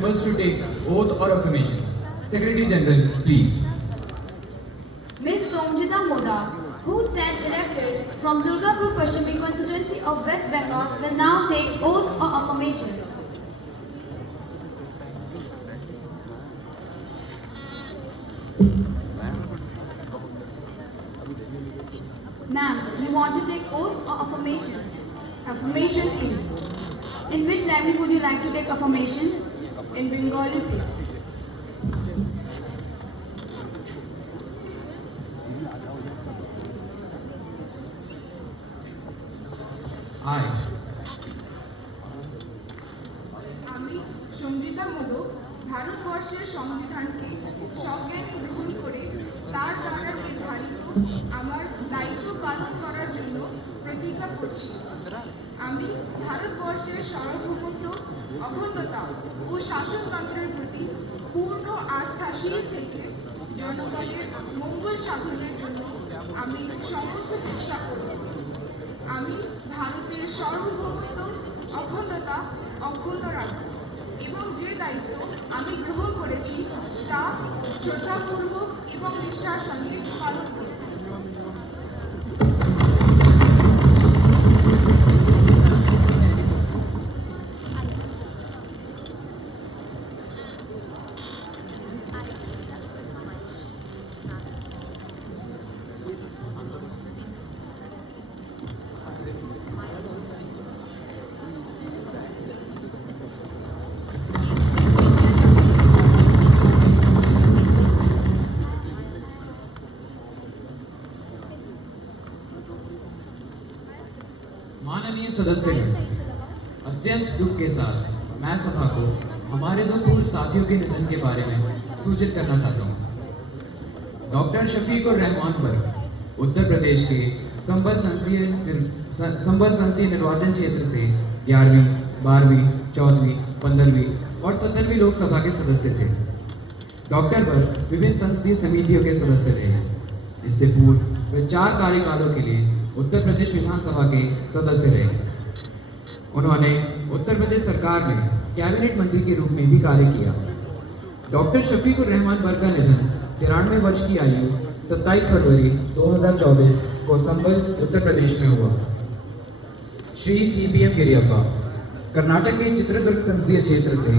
members to take oath or affirmation. Secretary General, please. Ms. Somjita Moda, who stands elected from Durgapur Pashchimi constituency of West Bengal, will now take oath or affirmation. Ma'am, you want to take oath or affirmation? Affirmation, please. In which language would you like to take affirmation? In Bengali, please. I. আমি সঞ্জিতা মোদক ভারতবর্ষের সংবিধানকে সজ্ঞানে গ্রহণ করে তার দ্বারা নির্ধারিত আমার দায়িত্ব পালন করার জন্য প্রতিজ্ঞা করছি। আমি ভারতবর্ষের সার্বভৌমত্ব, অখণ্ডতা ও শাসনতন্ত্রের প্রতি পূর্ণ আস্থাশীল থেকে জনগণের মঙ্গল সাধনের জন্য আমি সমস্ত চেষ্টা করব। আমি ভারতের সার্বভৌমত্ব, অখণ্ডতা অক্ষুণ্ণ রাখব এবং যে দায়িত্ব আমি গ্রহণ করেছি তা শ্রদ্ধাপূর্বক এবং নিষ্ঠার সঙ্গে পালন করব। माननीय सदस्यगण, अत्यंत दुख के साथ मैं सभा को हमारे दो पूर्व साथियों के निधन के बारे में सूचित करना चाहता हूँ। डॉक्टर शफीक उर रहमान पर उत्तर प्रदेश के संबल संसदीय निर्वाचन क्षेत्र से 11वीं, 12वीं, 14वीं, 15वीं और 17वीं लोकसभा के सदस्य थे। डॉक्टर पर विभिन्न संसदीय समितियों के सदस्य रहे। इससे पूर्व वे 4 कार्यकालों के लिए उत्तर प्रदेश विधानसभा के सदस्य रहे। उन्होंने उत्तर प्रदेश सरकार में कैबिनेट मंत्री के रूप में भी कार्य किया। डॉक्टर शफीक उर रहमान बर का निधन 93 वर्ष की आयु 27 फरवरी 2024 को संबल उत्तर प्रदेश में हुआ। श्री CPM गिरियप्पा कर्नाटक के चित्रदुर्ग संसदीय क्षेत्र से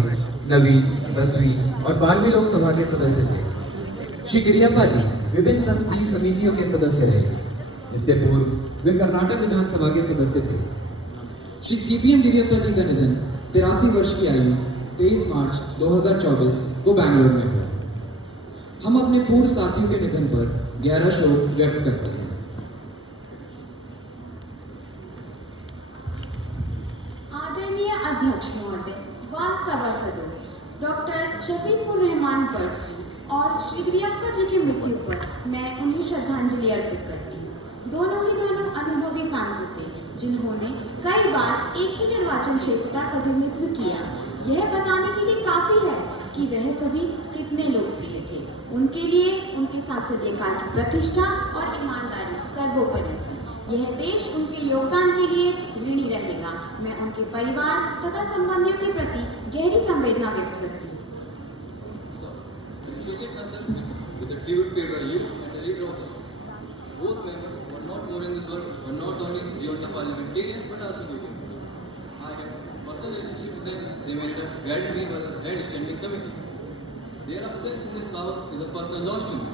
9वीं, 10वीं और 12वीं लोकसभा के सदस्य थे। श्री गिरियप्पा जी विभिन्न संसदीय समितियों के सदस्य रहे। इससे पूर्व वे कर्नाटक विधानसभा के सदस्य थे। श्री CPM गिरियप्पा जी का निधन 83 वर्ष की आयु 23 मार्च 2024 को बैंगलोर में हुआ। हम अपने पूर्व साथियों के निधन पर गहरा शोक व्यक्त करते हैं। आदरणीय अध्यक्ष महोदय व सभासदों, डॉक्टर शफीक उर रहमान बट जी और श्री गिरियप्पा जी की मृत्यु पर मैं उन्हें श्रद्धांजलि अर्पित करती हूँ। दोनों अनुभवी सांसद थे जिन्होंने कई बार एक ही निर्वाचन क्षेत्र का प्रतिनिधित्व किया। यह बताने के लिए काफी है कि वह सभी कितने लोकप्रिय थे। उनके लिए उनके सांसदीय काल की प्रतिष्ठा और ईमानदारी सर्वोपरि थी। यह देश उनके योगदान के लिए ऋणी रहेगा। मैं उनके परिवार तथा संबंधियों के प्रति गहरी संवेदना व्यक्त करती हूँ। With a tribute paid by you and the leader of the House. Both members were not born in this world, were not only beyond the parliamentarians but also the members. I had personal relationship with them. They made it guided me by the head standing committees. Their absence in this house is a personal loss to me.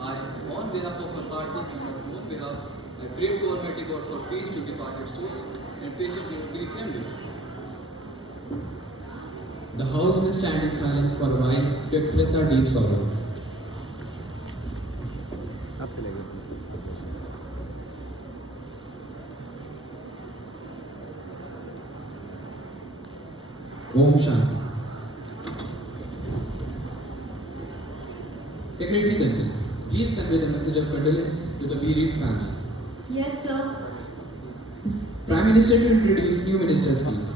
I, on behalf of our party and on own behalf, I pray to Almighty God for peace to departed souls and patience in grief families. The House will stand in silence for a while to express our deep sorrow. Om Shanti. Secretary General, please convey the message of condolence to the bereaved family. Yes, sir. Prime Minister to introduce new ministers, please.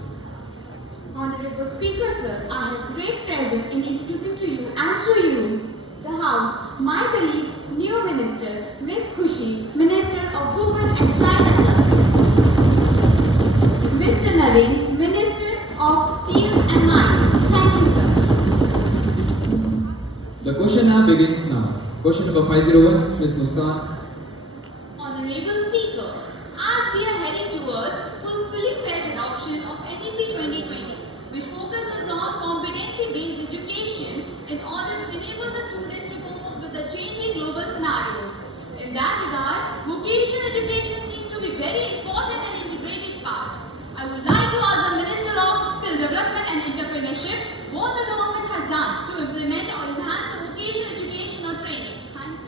Honorable Speaker, sir, I have great pleasure in introducing to you and to you the House, my colleagues, new Minister, Ms. Khushi, Minister of Women and Child Development. Mr. Naren, Minister of Steel and Mines. Thank you, sir. The question hour begins now. Question number 501, Ms. Muskan. Honorable Speaker, as we are heading towards fulfilling fair adoption of NEP 2020, which focuses on competency-based education in order to enable the students to cope up with the changing global scenarios. In that regard, vocational education seems to be very important and integrated part. I would like to ask the Minister of Skill Development and Entrepreneurship what the government has done to implement or enhance the vocational education or training. Thank you.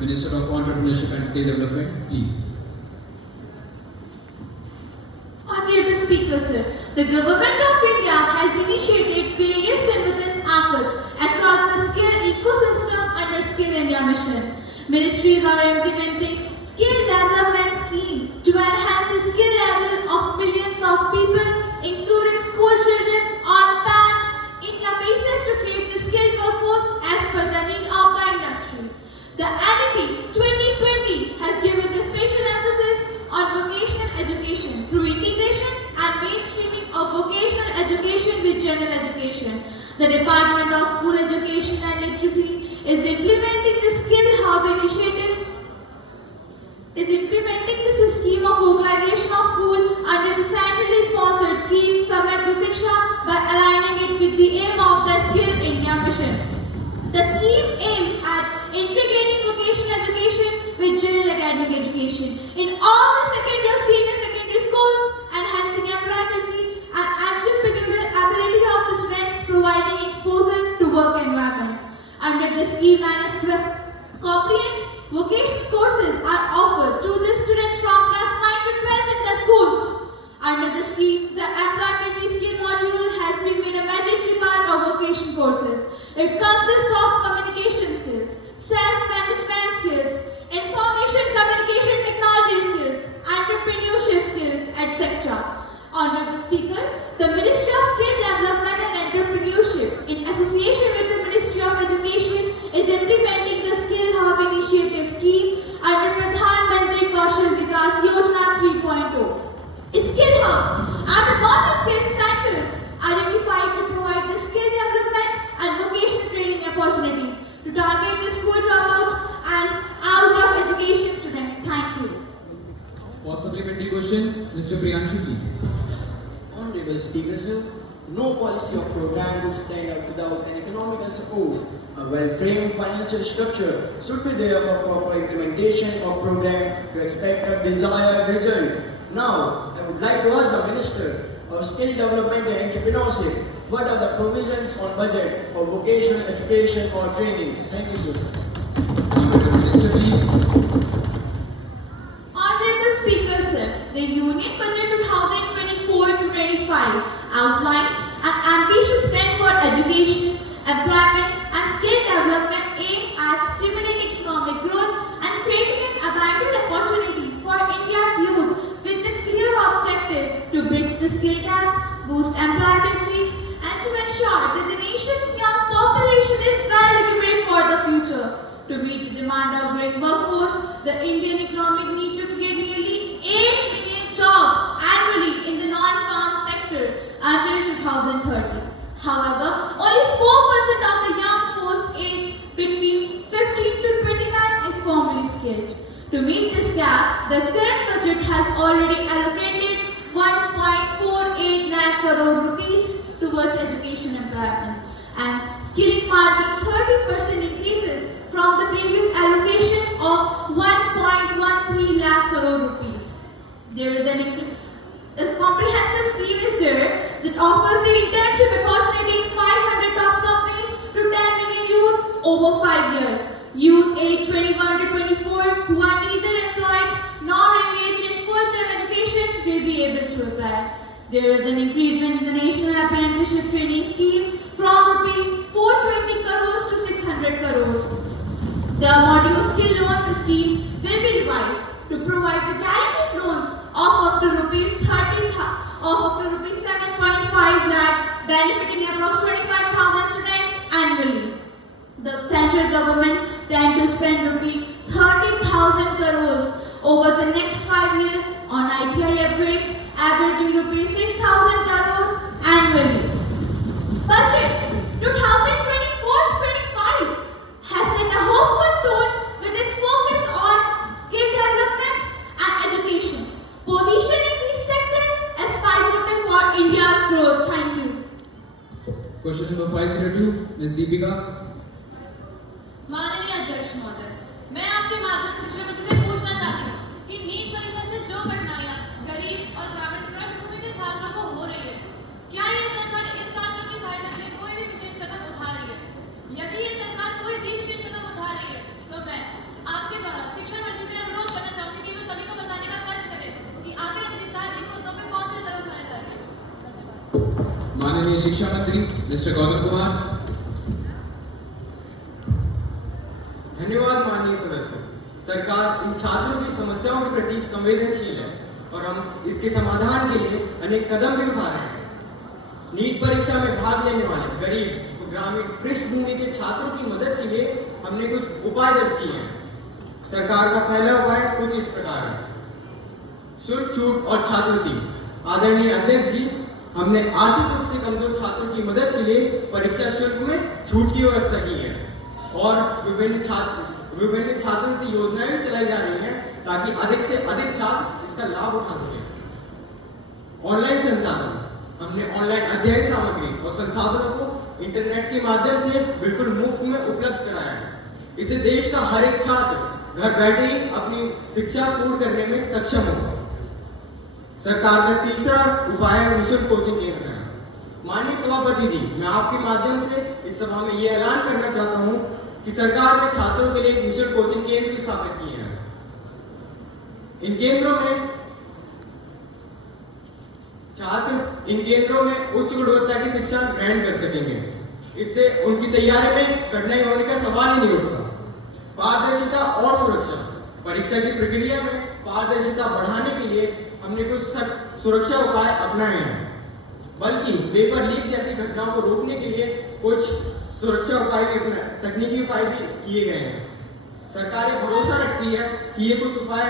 Minister of Entrepreneurship and Skill Development, please. Honorable Speaker, sir, the Government of India has initiated various convergence efforts across the skill ecosystem under Skill India Mission. Ministries are implementing skill development scheme to enhance the skill level of millions of people, including school children, on pan-India basis to create the skilled workforce as per the need of the industry. The NEP 2020 has given the special emphasis on vocational education through integration and mainstreaming of vocational education with general education. The Department of School Education and Literacy is implementing the Skill Hub initiative, scheme of vocalization of school under the centrally sponsored scheme Samay Shiksha by aligning it with the aim of the Skill India Mission. The scheme aims at integrating vocational education with general academic education in all the secondary or senior secondary schools, enhancing employability and entrepreneurial ability of the students, providing exposure to work environment. Under the scheme NS 12 compliant vocational courses are offered to the students from class 9 to 12 in the schools. Under the scheme, the employability skill module has been made a mandatory part of vocational courses. It consists of communication skills, self-management skills, information communication technology skills, entrepreneurship skills, etc. Honorable Speaker, the Ministry of Skill Development and Entrepreneurship, in association with the Ministry of Education, is implementing the Skill Hub Initiative scheme under Pradhan Mantri Kaushal Vikas Yojana 3.0. Skill Hubs are the non-skill centers identified to provide the skill development and vocational training opportunity to target the school dropout and out of education students. Thank you. For supplementary question, Mr. Priyanshu, please. Honorable Speaker, sir, no policy or program would stand up without an economical support. A well-framed financial structure should be there for proper implementation of program to expect a desired result. Now, I would like to ask the Minister of Skill Development and Entrepreneurship, what are the provisions on budget for vocational education or training? Thank you, sir. Minister, please. Honorable Speaker, sir, the Union Budget 2024-25 outlines an ambitious plan for education, employment and skill development aimed at stimulating economic growth and creating an abundant opportunity for India's youth with the clear objective to bridge the skill gap, boost employability and to ensure that the nation's young population is well equipped for the future. To meet the demand of growing workforce, the Indian economic need to create nearly 8 million jobs annually in the non-farm sector until 2030. However, only 4% of the young force aged between 15 to 29 is formally skilled. To meet this gap, the current budget has already allocated 1.48 lakh crore rupees towards education and employment, and skilling marking 30% increases from the previous allocation of 1.13 lakh crore rupees. There is a comprehensive scheme is there that offers the internship opportunity in 500 top companies to 10 million youth over 5 years. Youth aged 21 to 24 who are neither employed nor engaged in full-time education will be able to apply. There is an increasement in the National Apprenticeship Training Scheme from Rs 420 crores to 600 crores. The module skill loan scheme will be revised to provide the guaranteed loans of up to rupees 7.5 lakh, benefiting approx 25,000 students annually. The central government plans to spend rupees 30,000 crores over the next 5 years on ITI upgrades, averaging rupees 6,000 crores annually. Budget 2024-25 Deepika. माननीय अध्यक्ष महोदय, मैं आपके माध्यम से शिक्षा मंत्री से पूछना चाहती हूँ कि नीट परीक्षा से जो कठिनाइयाँ गरीब और ग्रामीण पृष्ठभूमि के छात्रों को हो रही है, क्या ये सरकार इन छात्रों की सहायता के लिए कोई भी विशेष कदम उठा रही है? यदि ये सरकार कोई भी विशेष कदम उठा रही है, तो मैं आपके द्वारा शिक्षा मंत्री से अनुरोध करना चाहूंगी कि वे सभी को बताने का कष्ट करें कि आखिर इस साल इन मुद्दों पर कौन से कदम उठाए जा रहे हैं। माननीय शिक्षा मंत्री मिस्टर गौतम कुमार। धन्यवाद माननीय सदस्य। सरकार इन छात्रों की समस्याओं के प्रति संवेदनशील है और हम इसके समाधान के लिए अनेक कदम भी उठा रहे हैं। नीट परीक्षा में भाग लेने वाले गरीब और ग्रामीण पृष्ठभूमि के छात्रों की मदद के लिए हमने कुछ उपाय दर्ज किए हैं। सरकार का पहला उपाय कुछ इस प्रकार है। शुल्क छूट और छात्रवृत्ति। आदरणीय अध्यक्ष जी, हमने आर्थिक रूप से कमजोर छात्रों की मदद के लिए परीक्षा शुल्क में छूट की व्यवस्था की है और विभिन्न छात्रवृत्ति योजनाएं भी चलाई जा रही हैं ताकि अधिक से अधिक छात्र इसका लाभ उठा सकें। ऑनलाइन संसाधन। हमने ऑनलाइन अध्ययन सामग्री और संसाधनों को इंटरनेट के माध्यम से बिल्कुल मुफ्त में उपलब्ध कराया है। इससे देश का हर एक छात्र घर बैठे ही अपनी शिक्षा पूर्ण करने में सक्षम होगा। सरकार का तीसरा उपाय निःशुल्क कोचिंग केंद्र है। माननीय सभापति जी, मैं आपके माध्यम से इस सभा में ये ऐलान करना चाहता हूं कि सरकार ने छात्रों के लिए निःशुल्क कोचिंग केंद्र भी स्थापित किए हैं। इन केंद्रों में उच्च गुणवत्ता की शिक्षा ग्रहण कर सकेंगे। इससे उनकी तैयारी में कठिनाई होने का सवाल ही नहीं उठता। पारदर्शिता और सुरक्षा। परीक्षा की प्रक्रिया में पारदर्शिता बढ़ाने के लिए हमने कुछ सुरक्षा उपाय अपनाए हैं, बल्कि पेपर लीक जैसी घटनाओं को रोकने के लिए कुछ सुरक्षा उपाय भी तकनीकी उपाय भी किए गए हैं। सरकार ये भरोसा रखती है कि ये कुछ उपाय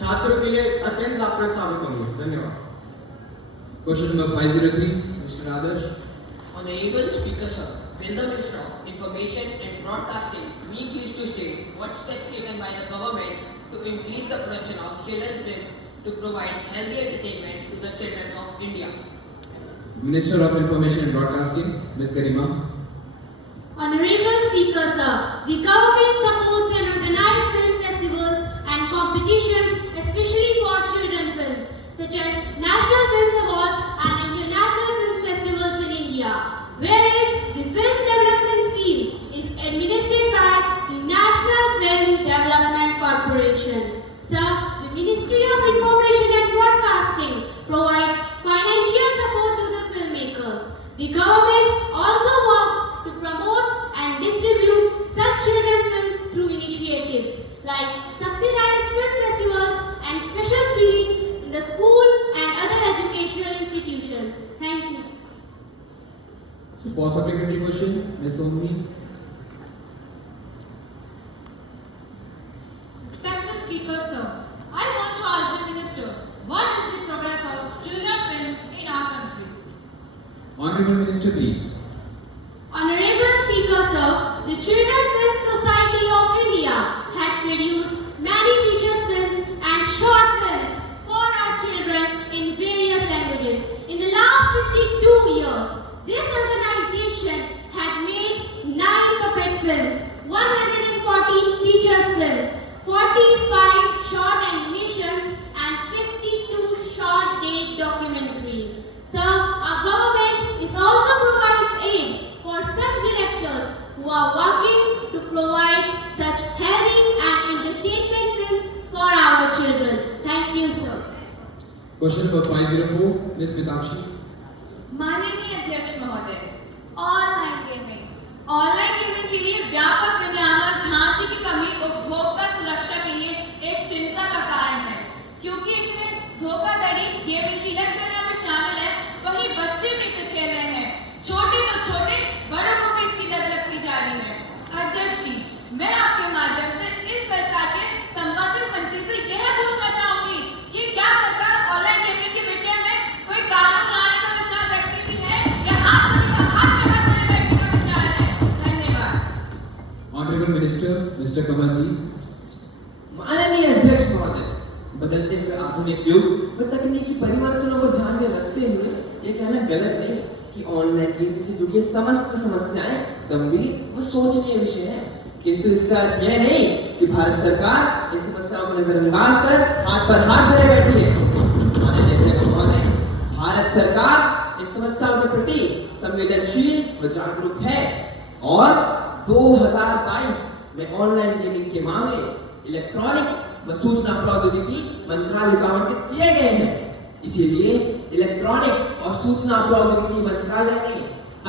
छात्रों के लिए अत्यंत लाभप्रद साबित होंगे। धन्यवाद। Question number 503, mister Adarsh. Honorable Speaker Sir, will the Minister of Information and Broadcasting be pleased to state what steps taken by the government to increase the production of children's film to provide healthy entertainment to the children of India? Minister of Information and Broadcasting, Ms. Garima. Honorable Speaker Sir, the government supports and organizes film festivals and competitions, especially for children films, such as National Films Awards and International Film Festivals in India, whereas the Film Development Scheme is administered by the National Film Development Corporation. Sir, the Ministry of Information and Broadcasting provides financial support to the filmmakers. The government also works to promote and distribute such children films through initiatives like subsidized film festivals and special screenings in the school and other educational institutions. Thank you. So for supplementary question, Ms. Omni. Respected Speaker Sir, I want to ask the Minister, what is the progress of children films in our country? Honorable Minister, please. Honorable Speaker Sir, the Children Film Society of India had produced many feature films and short films for our children in various languages. In the last 52 years, this organization had made 9 puppet films, 140 feature films, 45 short animations and 52 short date documentaries. Sir, our government is also provides aid for such directors who are working to provide such healthy and entertainment films for our children. Thank you, sir. Question number 504, Ms. Mitakshi. माननीय अध्यक्ष महोदय, online gaming के लिए व्यापक नियामक ढांचे की कमी उपभोक्ता सुरक्षा के लिए एक चिंता का कारण है, क्योंकि इसमें धोखाधड़ी गेमिंग की लत करने में शामिल है। वहीं बच्चे भी इसे खेल रहे हैं, छोटे तो छोटे, बड़ों को भी इसकी लत लगती जा रही है। अध्यक्ष जी, मैं आपके माध्यम से इस सरकार के संबंधित मंत्री से यह पूछना चाहूंगी कि क्या सरकार ऑनलाइन गेमिंग के विषय में कोई कानून लाने का विचार रखती भी है या आप सभी का हाथ में हाथ धरे बैठने का विचार है? धन्यवाद। Honorable Minister, Mr. Kamal, please. माननीय अध्यक्ष महोदय, बदलते हुए आधुनिक युग व तकनीकी परिवर्तनों को ध्यान में रखते हुए ये कहना गलत नहीं कि ऑनलाइन गेमिंग से जुड़ी समस्त समस्याएं गंभीर व सोचनीय विषय है, किंतु इसका अर्थ यह नहीं कि भारत सरकार इन समस्याओं को नजरअंदाज कर हाथ पर हाथ धरे बैठी है। माननीय अध्यक्ष महोदय, भारत सरकार इन समस्याओं के प्रति संवेदनशील व जागरूक है और 2022 में ऑनलाइन गेमिंग के मामले इलेक्ट्रॉनिक व सूचना प्रौद्योगिकी मंत्रालय को आवंटित किए गए हैं। इसीलिए इलेक्ट्रॉनिक और सूचना प्रौद्योगिकी मंत्रालय ने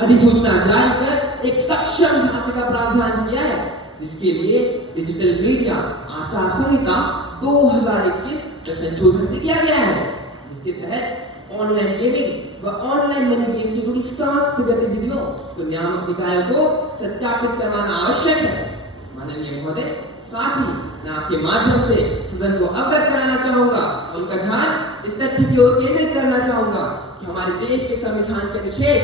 अधिसूचना जारी कर एक सक्षम ढांचे का प्रावधान किया है, जिसके लिए डिजिटल मीडिया आचार संहिता 2021 में संशोधन भी किया गया है, जिसके तहत ऑनलाइन गेमिंग व ऑनलाइन मनी गेम से जुड़ी समस्त गतिविधियों को नियामक निकायों को सत्यापित करवाना आवश्यक है। माननीय महोदय, साथ ही मैं आपके माध्यम से सदन को अवगत कराना चाहूंगा और उनका ध्यान इस तथ्य की ओर केंद्रित करना चाहूंगा कि हमारे देश के संविधान के अनुच्छेद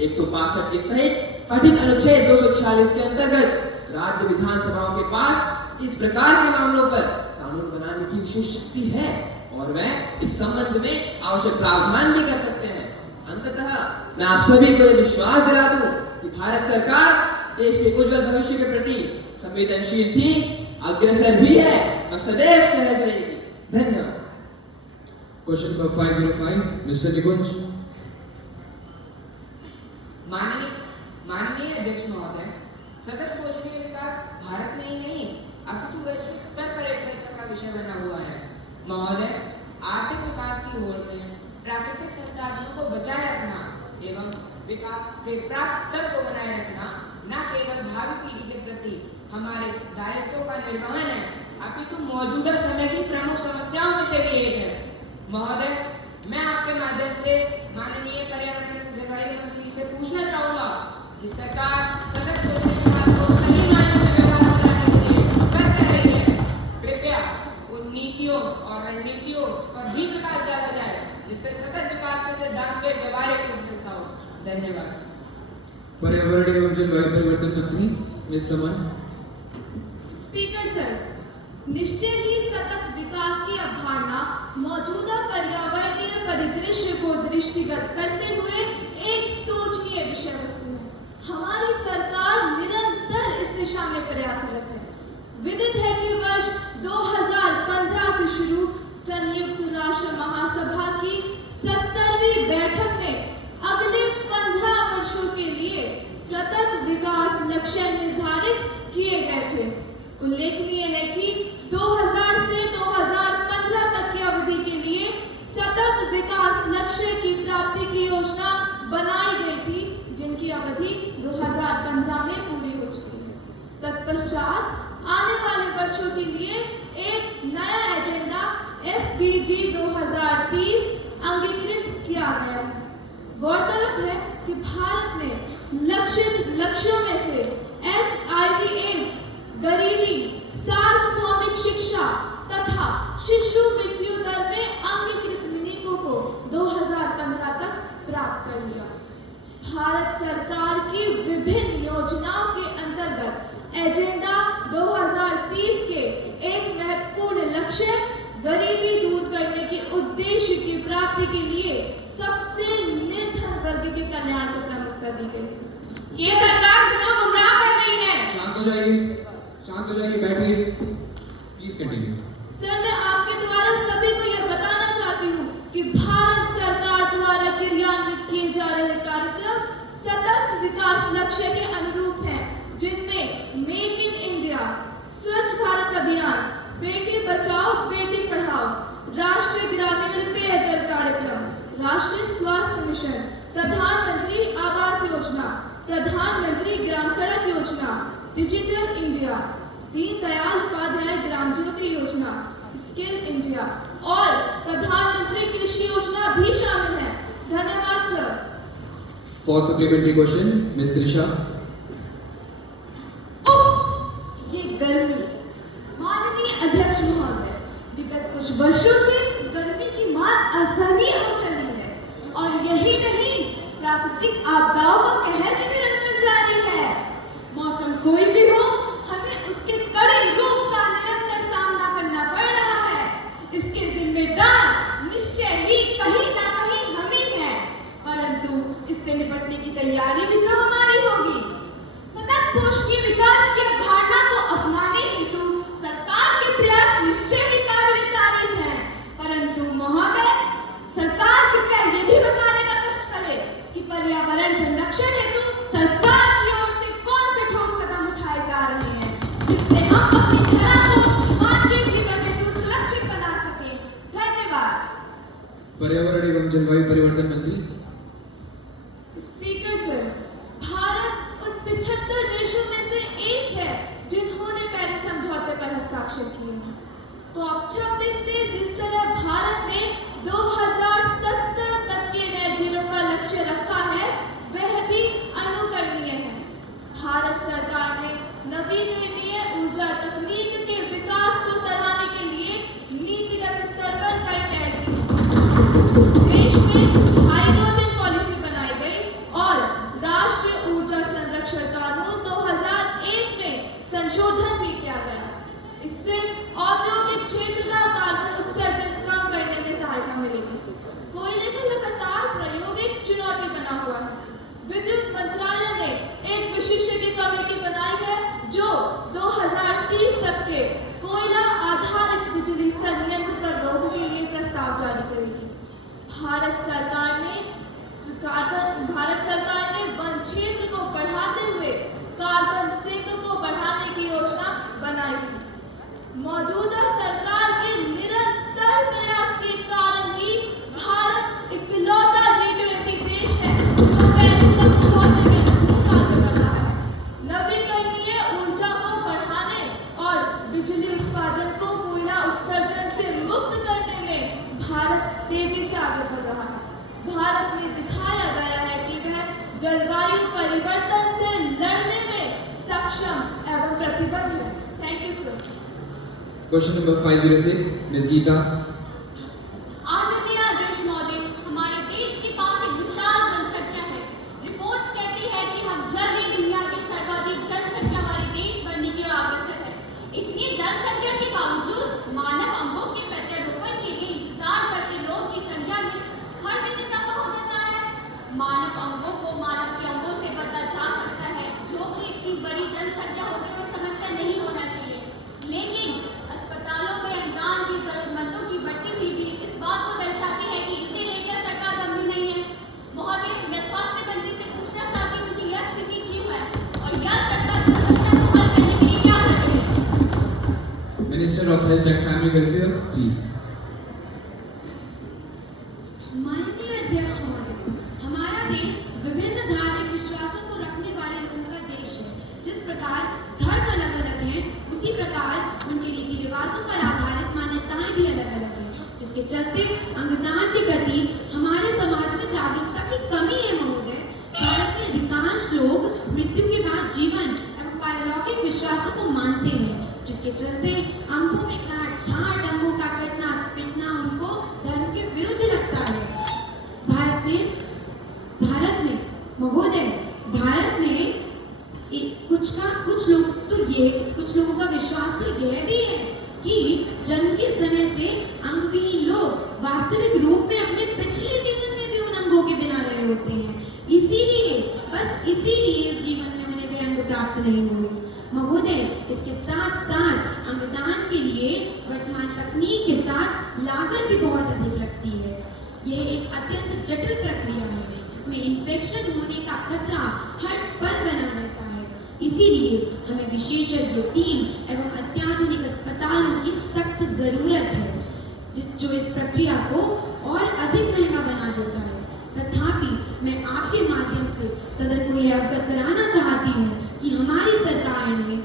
165 के सहित पठित अनुच्छेद 246 के अंतर्गत राज्य विधानसभाओं के पास इस प्रकार के मामलों पर कानून बनाने की विशेष शक्ति है और वह इस संबंध में आवश्यक प्रावधान भी कर सकते हैं। अंततः मैं आप सभी को यह विश्वास दिला दूं कि भारत सरकार देश के उज्जवल भविष्य के प्रति संवेदनशील थी, अग्रसर भी है और सदैव सहज रहेगी। धन्यवाद। क्वेश्चन नंबर 505, मिस्टर निकुंज। माननीय अध्यक्ष महोदय, सतत पोषणीय विकास भारत में ही नहीं अपितु वैश्विक स्तर पर एक चर्चा का विषय बना हुआ है। महोदय, आर्थिक विकास की होड़ में प्राकृतिक संसाधनों को बचाए रखना एवं विकास के प्राप्त स्तर को बनाए रखना न केवल भावी पीढ़ी के प्रति हमारे दायित्वों का निर्वहन है, अपितु मौजूदा समय की प्रमुख समस्याओं में से भी एक है। महोदय, मैं आपके माध्यम से माननीय पर्यावरण एवं जलवायु मंत्री से पूछना चाहूंगा कि सरकार सतत पोषणीय विकास को सही मायने में व्यवहार बनाने के लिए कर क्या रही है। कृपया उन नीतियों और रणनीतियों पर भी प्रकाश डाला जाए जिससे सतत विकास के सिद्धांत को व्यवहारिक रूप मिलता हो। धन्यवाद। पर्यावरण एवं जलवायु परिवर्तन मंत्री मिस्टर मन। स्पीकर सर, निश्चय ही सतत विकास की अवधारणा मौजूदा पर्यावरणीय परिदृश्य को दृष्टिगत करते हुए एक सोचनीय विषय वस्तु है। हमारी सरकार निरंतर इस दिशा में प्रयासरत है। विदित है कि वर्ष 2015 से शुरू संयुक्त राष्ट्र महासभा की 70वीं बैठक में अगले 15 वर्षों के लिए सतत विकास लक्ष्य निर्धारित किए गए थे। उल्लेखनीय है कि 2000 से 2015 तक की अवधि के लिए सतत विकास लक्ष्य की प्राप्ति की योजना बनाई गई थी, जिनकी अवधि 2015 में पूरी हो चुकी है। तत्पश्चात आने वाले वर्षों के लिए एक नया एजेंडा SDG 2030 अंगीकृत किया गया है। गौरतलब है कि भारत ने लक्षित लक्ष्यों में से HIV/AIDS, गरीबी, सार्वभौमिक शिक्षा तथा शिशु मृत्यु दर में अंगीकृत मिनीकों को 2015 तक प्राप्त कर लिया। भारत सरकार की विभिन्न योजनाओं के अंतर्गत एजेंडा 2030 के एक महत्वपूर्ण लक्ष्य गरीबी दूर करने के उद्देश्य की प्राप्ति के लिए सबसे निर्धन वर्ग के कल्याण को प्रमुखता दी गई। ये सरकार जितना गुमराह कर रही है। शांत हो जाइए, बैठिए। Please continue. सर, मैं आपके द्वारा सभी को यह बताना चाहती हूँ कि भारत सरकार द्वारा क्रियान्वित किए जा रहे कार्यक्रम सतत विकास लक्ष्य के अनुरूप हैं, जिनमें मेक इन इंडिया, स्वच्छ भारत अभियान, बेटी बचाओ बेटी पढ़ाओ, राष्ट्रीय ग्रामीण पेयजल कार्यक्रम, राष्ट्रीय स्वास्थ्य मिशन, प्रधानमंत्री आवास योजना, प्रधानमंत्री ग्राम सड़क योजना, डिजिटल इंडिया, दीनदयाल उपाध्याय ग्राम ज्योति योजना, स्किल इंडिया और प्रधानमंत्री कृषि योजना भी शामिल है। धन्यवाद sir. For supplementary question miss Trisha. ये गर्मी, माननीय अध्यक्ष महोदय, विगत कुछ वर्षों से गर्मी की मार असहनीय हो चली है और यही नहीं, प्राकृतिक आपदाओं का कहर भी निरंतर जारी है। मौसम कोई भी हो, हमें उसके कड़े रूप का निरंतर सामना करना पड़ रहा है। इसके जिम्मेदार निश्चय ही कहीं ना कहीं हम ही हैं, परंतु इससे निपटने की तैयारी भी तो हमारी होगी। जिससे हम अपनी धरा को मानवीय जीवन हेतु सुरक्षित बना सके। धन्यवाद। पर्यावरण एवं जलवायु परिवर्तन मंत्री। स्पीकर सर, भारत उन 75 देशों में से एक है जिन्होंने पेरिस समझौते पर हस्ताक्षर किए हैं। COP26 में जिस तरह भारत ने 2070 तक के नेट जीरो का लक्ष्य रखा है, वह भी अनुकरणीय है। भारत सरकार ने नवीकरणीय ऊर्जा तकनीक के विकास को सराहने के लिए नीतिगत स्तर पर कई पहल की। देश में हाइड्रोजन पॉलिसी बनाई गई और राष्ट्रीय ऊर्जा संरक्षण कानून 2001 में संशोधन भी किया गया। इससे औद्योगिक क्षेत्र का कार्बन उत्सर्जन कम करने में सहायता मिलेगी। कोयले का लगातार प्रयोग एक चुनौती बना हुआ है। विद्युत मंत्रालय ने एक विशेषज्ञ कमेटी बनाई है जो 2030 तक के कोयला आधारित बिजली संयंत्र पर रोक के लिए प्रस्ताव जारी करेगी। भारत सरकार ने वन क्षेत्र को बढ़ाते हुए कार्बन सिंक को बढ़ाने की योजना बनाई है। मौजूदा सरकार के निरंतर प्रयास के कारण ही भारत इकलौता G20 देश है जो पेरिस समझौते के अनुरूप आगे बढ़ रहा है। नवीकरणीय ऊर्जा को बढ़ाने और बिजली उत्पादन को कोयला उत्सर्जन से मुक्त करने में भारत तेजी से आगे बढ़ रहा है। भारत में दिखाया गया है कि वह जलवायु परिवर्तन से लड़ने में सक्षम एवं प्रतिबद्ध है। Thank you sir. Question number 506, miss Geeta. आदरणीय अध्यक्ष महोदय, हमारे देश के पास एक विशाल जनसंख्या है। रिपोर्ट्स कहती है कि हम जल्द ही दुनिया के सर्वाधिक जनसंख्या वाले देश बनने की ओर अग्रसर है। इतनी जनसंख्या के बावजूद मानव अंगों के प्रत्यारोपण के लिए इंतजार करते लोगों की संख्या में हर दिन इजाफा होता जा रहा है। मानव अंगों को मानव के अंगों से बदला जा सकता है, जो कि इतनी बड़ी जनसंख्या होने में समस्या नहीं होना चाहिए। लेकिन अस्पतालों में अनुदान की जरूरतमंदों की बढ़ती हुई भी इस बात को दर्शाती है कि इसे लेकर सरकार गंभीर नहीं है। महोदय, मैं स्वास्थ्य मंत्री से पूछना चाहती हूँ कि यह स्थिति क्यों है और यह सरकार समस्या को हल करने के लिए क्या कर रही है? Minister of health and family welfare, please. माननीय अध्यक्ष महोदय, हमारा देश विभिन्न धार्मिक विश्वासों को रखने वाले लोगों का देश है। जिस प्रकार धर्म अलग अलग हैं, उसी प्रकार उनके रीति रिवाजों पर आधारित मान्यताएं भी अलग अलग हैं, जिसके चलते अंगदान के प्रति हमारे समाज में जागरूकता की कमी है। महोदय, भारत में अधिकांश लोग मृत्यु के बाद जीवन एवं पारलौकिक विश्वासों को मानते हैं, जिसके चलते अंगों में काट-छांट, अंगों का कटना पिटना उनको धर्म के विरुद्ध लगता है। भारत में कुछ लोगों का विश्वास तो यह भी है कि जन्म के समय से अंगविहीन लोग वास्तविक रूप में अपने पिछले जीवन में भी उन अंगों के बिना रहे होते हैं। इसीलिए इस जीवन में उन्हें वे अंग प्राप्त नहीं हुए। महोदय, इसके साथ साथ अंगदान के लिए वर्तमान तकनीक के साथ लागत भी बहुत अधिक लगती है। यह एक अत्यंत जटिल प्रक्रिया है जिसमें इन्फेक्शन होने का खतरा हर पल बना रहता है। इसीलिए हमें विशेषज्ञ टीम एवं अत्याधुनिक अस्पतालों की सख्त जरूरत है, जो इस प्रक्रिया को और अधिक महंगा बना देता है। तथापि मैं आपके माध्यम से सदन को यह अवगत कराना चाहती हूँ कि हमारी सरकार ने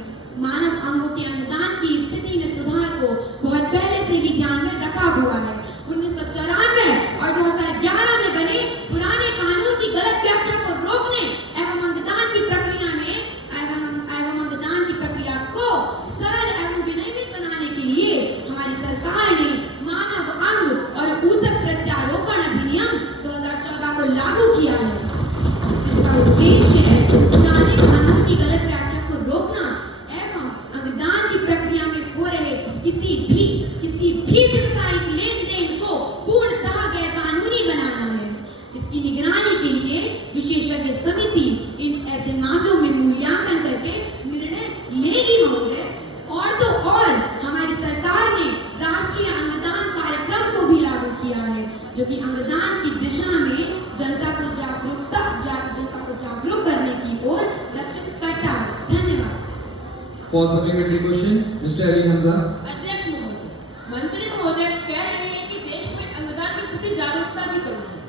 मानव अंगों के अंगदान की स्थिति में सुधार को बहुत पहले से ही ध्यान में रखा हुआ है। 1994 और 2011 में बने पुराने कानून की गलत व्याख्या को रोकने एवं अंगदान की प्रक्रिया को सरल एवं विनियमित बनाने के लिए हमारी सरकार ने मानव अंग और ऊतक प्रत्यारोपण अधिनियम 2014 को लागू किया है, जिसका उद्देश्य है पुराने कानून की गलत व्याख्या को रोकना एवं अंगदान की प्रक्रिया में हो रहे किसी भी व्यवसायिक लेन देन को पूर्णतः गैर कानूनी बनाना है। इसकी निगरानी के लिए विशेषज्ञ समिति इन ऐसे मामलों में मूल्यांकन करके निर्णय लेगी। महोदय, और तो और हमारी सरकार ने राष्ट्रीय अंगदान कार्यक्रम को भी लागू किया है, जो कि अंगदान की दिशा में जनता को जागरूक करने की ओर लक्षित करता है। धन्यवाद। For supplementary question, Mr. Ali Hamza. अध्यक्ष महोदय, मंत्री महोदय कह रहे हैं कि देश में अंगदान के प्रति जागरूकता की कमी है।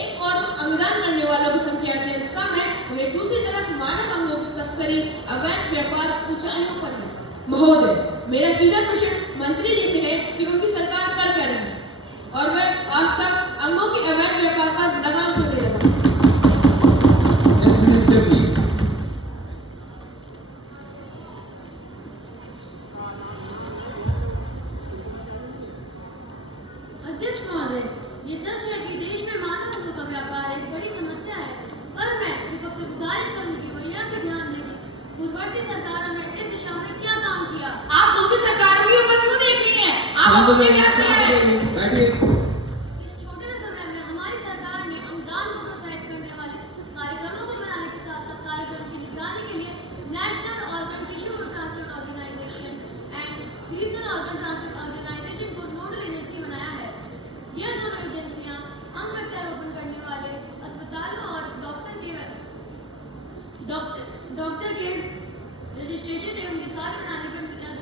एक और अंगदान करने वालों की संख्या अत्यंत कम है, वहीं दूसरी तरफ मानव अंगों की तस्करी, अवैध व्यापार ऊंचाइयों पर है। महोदय, मेरा सीधा प्रश्न मंत्री जी से है कि उनकी सरकार कर क्या रही है और वह आज तक अंगों के अवैध व्यापार पर लगाम क्यों नहीं लगा? Health Minister, please. अध्यक्ष महोदय, ये सच है कि देश में मानव अंगों का व्यापार एक बड़ी समस्या है, पर मैं विपक्ष से गुजारिश करूंगी कि वो यह भी ध्यान दें कि पूर्ववर्ती सरकारों ने इस दिशा में क्या काम किया। आप दूसरी सरकारों के ऊपर क्यों देख रही हैं? आप अपने क्या किया है? बैठिए। इस छोटे से समय में हमारी सरकार ने अंगदान को प्रोत्साहित करने वाले कार्यक्रमों को बनाने के साथ साथ कार्यक्रम की निगरानी के लिए national organ tissue transplant organisation and regional organ transplant organisation को नोडल एजेंसी बनाया है। यह दोनों एजेंसियां अंग प्रत्यारोपण करने वाले अस्पतालों और डॉक्टर के रजिस्ट्रेशन एवं निकाल प्रणाली पर नजर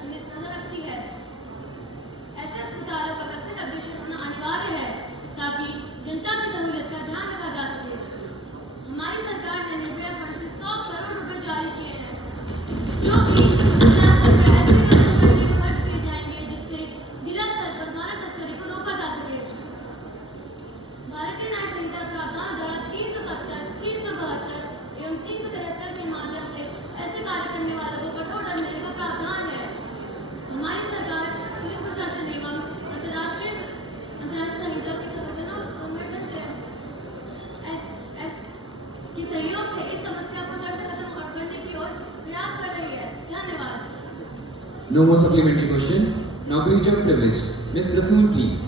रखती है। ऐसे अस्पतालों का वेबसाइट अपडेशन होना अनिवार्य है ताकि जनता की सहूलियत का ध्यान रखा जा सके। हमारी सरकार ने निर्भया फंड से 100 करोड़ रुपए जारी किए हैं, जो कि जिला स्तर पर ऐसे कार्यक्रम के लिए खर्च किए जाएंगे जिससे जिला स्तर पर मानव तस्करी को रोका जा सके। भारतीय न्याय संहिता प्रावधान धारा 370, 372 एवं 373 के माध्यम से ऐसे कार्य करने वालों को कठोर दंड देने का प्रावधान है। हमारी सरकार पुलिस प्रशासन एवं अंतर्राष्ट्रीय संहिता के संगठन से के सहयोग से इस समस्या को जड़ से खत्म करने की ओर प्रयास कर रही है। धन्यवाद। No more supplementary question. Now breach of privilege. Ms. Prasoon, please.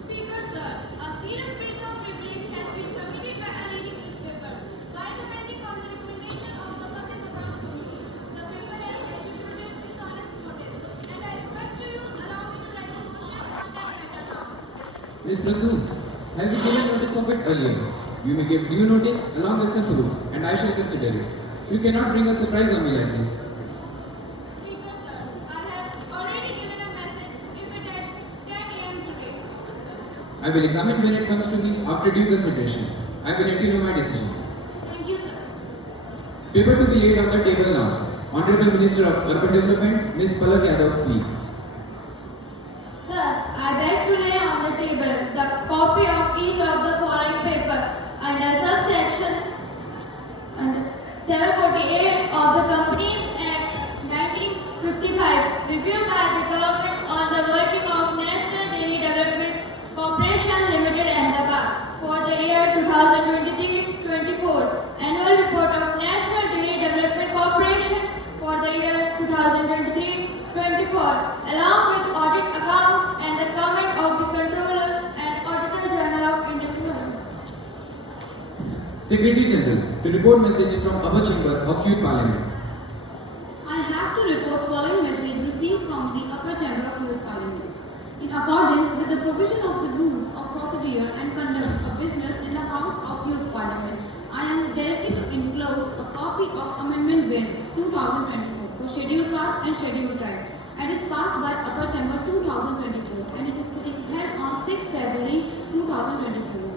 Speaker sir, a serious breach of privilege has been committed by a leading newspaper. While commenting on the recommendation of the Public Accounts Committee, the paper has executed dishonest notice, and I request to you allow me to raise a question on that matter now. Ms. Prasoon, have you given notice of it earlier? You may give due notice along with some proof, and I shall consider it. You cannot bring a surprise on me like this. Speaker sir, I have already given a message if it at 10 a.m. today. I will examine when it comes to me after due consideration. I will let you know my decision. Thank you sir. Paper to be laid on the table now. Honorable Minister of Urban Development, Ms. Palak Yadav, please. Sir, I beg to lay on the table the copy of each of the following paper under subsection 740A of the Companies Act 1955, reviewed by the government on the working of National Daily Development Corporation Limited Ahmedabad for the year 2023-24, Annual Report of National Daily Development Corporation for the year 2023-24, along with audit account and the comment of the Controller and Auditor General of Indian Government. Secretary General, to report message from Upper Chamber of Youth Parliament. I have to report following message received from the Upper Chamber of Youth Parliament. In accordance with the provision of the rules of procedure and conduct of business in the House of Youth Parliament, I am directed to enclose a copy of Amendment Bill 2024 for Scheduled Caste and Scheduled Tribe, and is passed by Upper Chamber 2024, and it is sitting held on 6 February 2024.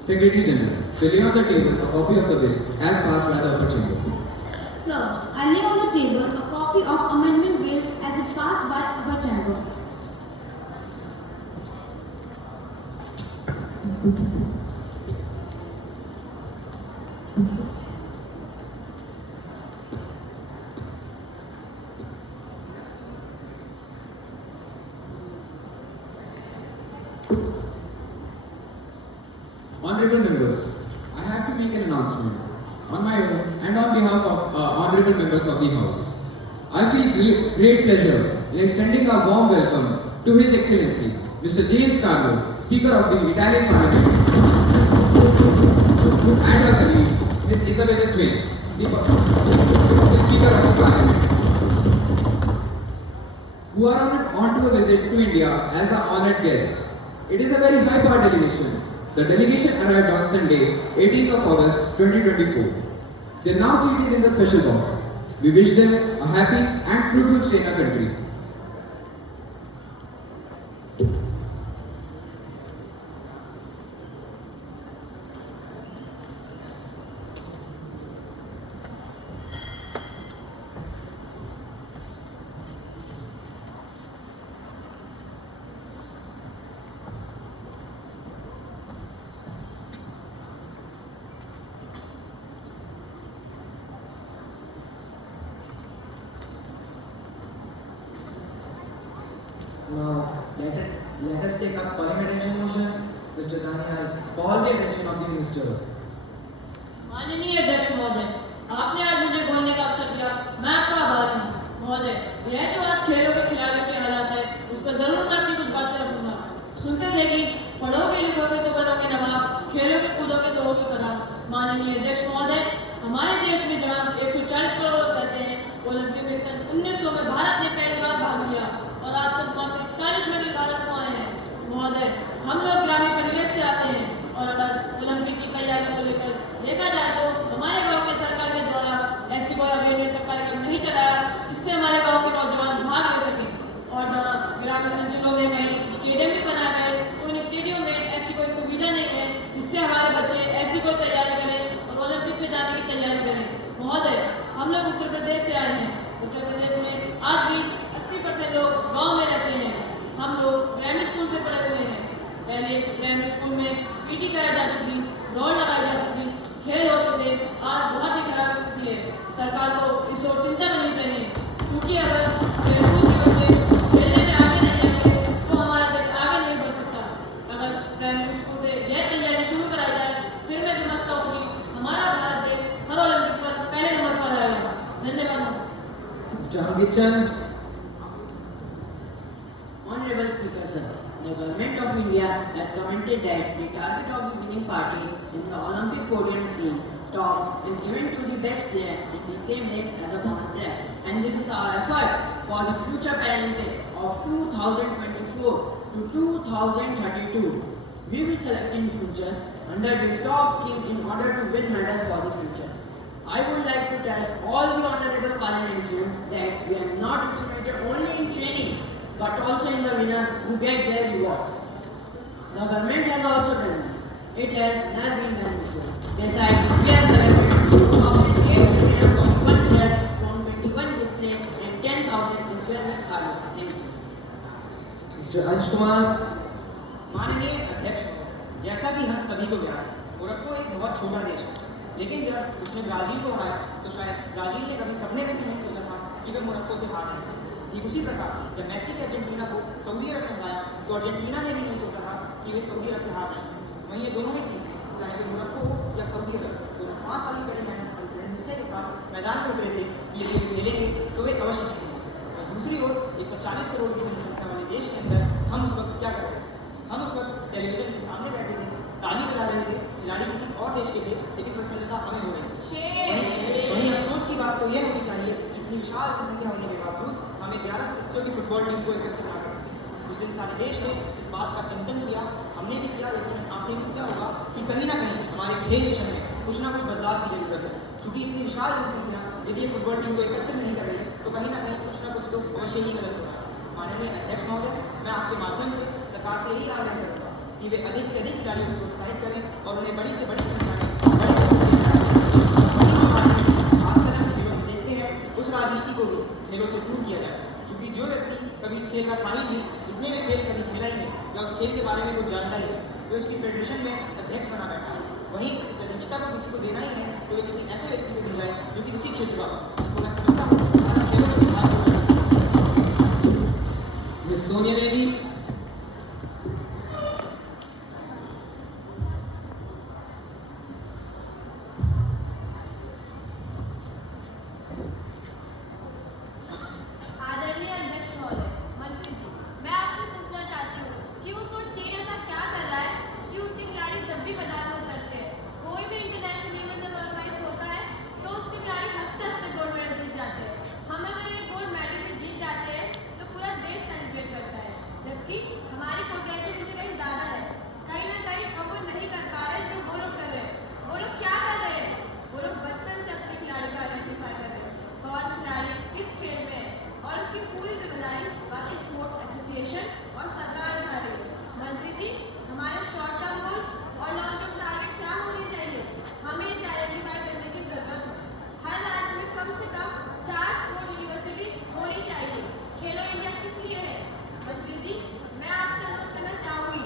Secretary General, to lay on the table a copy of the bill as passed by the Upper Chamber. Sir, I lay on the table a copy of Amendment Bill as it passed by Upper Chamber. Honorable members, I have to make an announcement on my own and on behalf of honorable members of the House. I feel great pleasure in extending a warm welcome to His Excellency, Mr. James Carlo, Speaker of the Italian Parliament, and her colleague, Ms. Isabella Swain, the Speaker of the Parliament, who are on a visit to India as our honored guests. It is a very high-power delegation. The delegation arrived on Sunday, 18th of August 2024. They are now seated in the special box. We wish them a happy and fruitful stay in our country. Now, let us take up calling attention motion. Mr. Daniel, call the attention of the ministers. माननीय अध्यक्ष महोदय, आपने आज मुझे बोलने का अवसर दिया, मैं आपका आभारी हूँ। महोदय, यह जो आज खेलों के खिलाड़ियों के हालात है, उस पर जरूर मैं अपनी कुछ बातें रखूंगा। सुनते थे कि पढ़ोगे लिखोगे तो बनोगे नवाब, खेलोगे कूदोगे तो होगे खराब। माननीय अध्यक्ष महोदय, हमारे देश में जहाँ 140 करोड़ लोग रहते हैं, ओलंपिक में सन 1900 में भारत ने पहली बार भाग लिया और आज तक मात्र 41 मेडल भारत को आए हैं। महोदय, हम लोग ग्रामीण परिवेश से आते हैं और अगर ओलंपिक की तैयारी को लेकर देखा जाए तो हमारे गांव के सरकार के द्वारा ऐसी कोई अवेयरनेस का कार्यक्रम नहीं चलाया जिससे हमारे गांव के नौजवान भाग ले सकें। और जहाँ ग्रामीण अंचलों में कहीं स्टेडियम भी बनाए गए तो उन स्टेडियम में ऐसी कोई सुविधा नहीं है जिससे हमारे बच्चे ऐसी कोई तैयारी करें और ओलंपिक में जाने की तैयारी करें। महोदय, हम लोग उत्तर प्रदेश से आए हैं। उत्तर प्रदेश में आज भी 80% लोग गाँव में रहते हैं। हम लोग प्राइमरी स्कूल से पढ़े हुए हैं। पहले प्राइमरी स्कूल में पीटी कराई जाती थी, दौड़ लगाई जाती थी, खेल होते थे। आज बहुत ही खराब स्थिति है। सरकार को इस ओर चिंता करनी चाहिए, क्योंकि अगर खेलकूद के बच्चे खेलने में आगे नहीं आएंगे तो हमारा देश आगे नहीं बढ़ सकता। अगर प्राइमरी स्कूल से यह तैयारी शुरू कराई जाए, फिर मैं समझता हूँ कि हमारा भारत देश हर ओलंपिक पर पहले नंबर पर आएगा। धन्यवाद। Mr. Hangichan, Honorable Speaker Sir, the Government of India has commented that the target of the winning party in the Olympic podium scene tops is given to the best player in the same race as a common player. And this is our effort for the future Paralympics of 2024 to 2032. We will select in future under the top scheme in order to win medal for the future. I would like to tell all the honorable parliamentarians that we are not discriminated only in training but also in the winner who get their rewards. The government has also done this. It has never been done before. Besides, we have selected 2,008 winners from 1 player from 21 displays and 10,000 is well with hard work. Thank you. Mr. Ansh Kumar, माननीय अध्यक्ष, जैसा कि हम सभी को ज्ञात है, Morocco एक बहुत छोटा देश है, लेकिन जब उसने ब्राजील को हराया तो शायद ब्राजील ने कभी सपने में भी नहीं सोचा था कि वे मोरक्को से हार जाएंगे। ठीक उसी प्रकार जब मेसी ने अर्जेंटीना को सऊदी अरब में हराया तो अर्जेंटीना ने भी नहीं सोचा था कि वे सऊदी अरब से हार जाएंगे। वहीं ये दोनों ही टीम, चाहे वे मोरक्को हो या सऊदी अरब, दोनों 5 साल की कड़ी मेहनत और इस निश्चय के साथ मैदान में उतरे थे कि यदि वे खेलेंगे तो वे अवश्य जीतेंगे। और दूसरी ओर 140 करोड़ की जनसंख्या वाले देश के अंदर हम उस वक्त क्या कर रहे थे? हम उस वक्त टेलीविजन के सामने बैठे थे, ताली बजा रहे थे, खिलाड़ी किसी और देश के थे, लेकिन प्रसन्नता हमें हो रही थी। वहीं अफसोस की बात तो यह होनी चाहिए कि इतनी विशाल जनसंख्या होने के बावजूद हमें 11 सदस्यों की फुटबॉल टीम को एकत्र ना कर सके। उस दिन सारे देश ने इस बात का चिंतन किया, हमने भी किया, लेकिन आपने भी किया होगा कि कहीं ना कहीं हमारे खेल मिशन में कुछ ना कुछ बदलाव की जरूरत है। चूंकि इतनी विशाल जनसंख्या यदि ये फुटबॉल टीम को एकत्र नहीं कर रही है तो कहीं ना कहीं कुछ ना कुछ तो अवश्य ही गलत होगा। माननीय अध्यक्ष महोदय, मैं आपके माध्यम से सरकार से यही आग्रह करूँगा कि वे अधिक से अधिक खिलाड़ियों को प्रोत्साहित करें और उन्हें बड़ी से बड़ी संख्या में देखते हैं उस राजनीति को भी खेलों से दूर किया जाए। क्योंकि जो व्यक्ति कभी उस खेल का था ही नहीं, जिसने वे खेल कभी खेला ही नहीं या उस खेल के बारे में कुछ जानता ही नहीं, वे उसकी फेडरेशन में अध्यक्ष बना बैठा है। वहीं इस अध्यक्षता को किसी को देना ही है तो वे किसी ऐसे व्यक्ति को दी जाए जो कि उसी क्षेत्र का हो। तो मैं समझता हूँ खेलों में सुधार हो जाए। मिस सोनिया देवी, आदरणीय अध्यक्ष महोदय, मंत्री जी, मैं आपसे पूछना चाहती हूँ कि उस वक्त चीन ऐसा क्या कर रहा है कि उसके खिलाड़ी जब भी मैदान में उतरते हैं, कोई भी इंटरनेशनल इवेंट जब ऑर्गेनाइज होता है तो उसके खिलाड़ी हंसते हंसते गोल्ड मेडल जीत जाते हैं। भारतीय स्पोर्ट्स एसोसिएशन और सरकार बना रही है। मंत्री जी, हमारे शॉर्ट टर्म गोल्स और लॉन्ग टर्म टारगेट क्या होने चाहिए, हमें इसे आइडेंटिफाई करने की जरूरत है। हर राज्य में कम से कम 4 स्पोर्ट यूनिवर्सिटी होनी चाहिए। खेलो इंडिया किस लिए है? मंत्री जी, मैं आपसे अनुरोध करना चाहूंगी,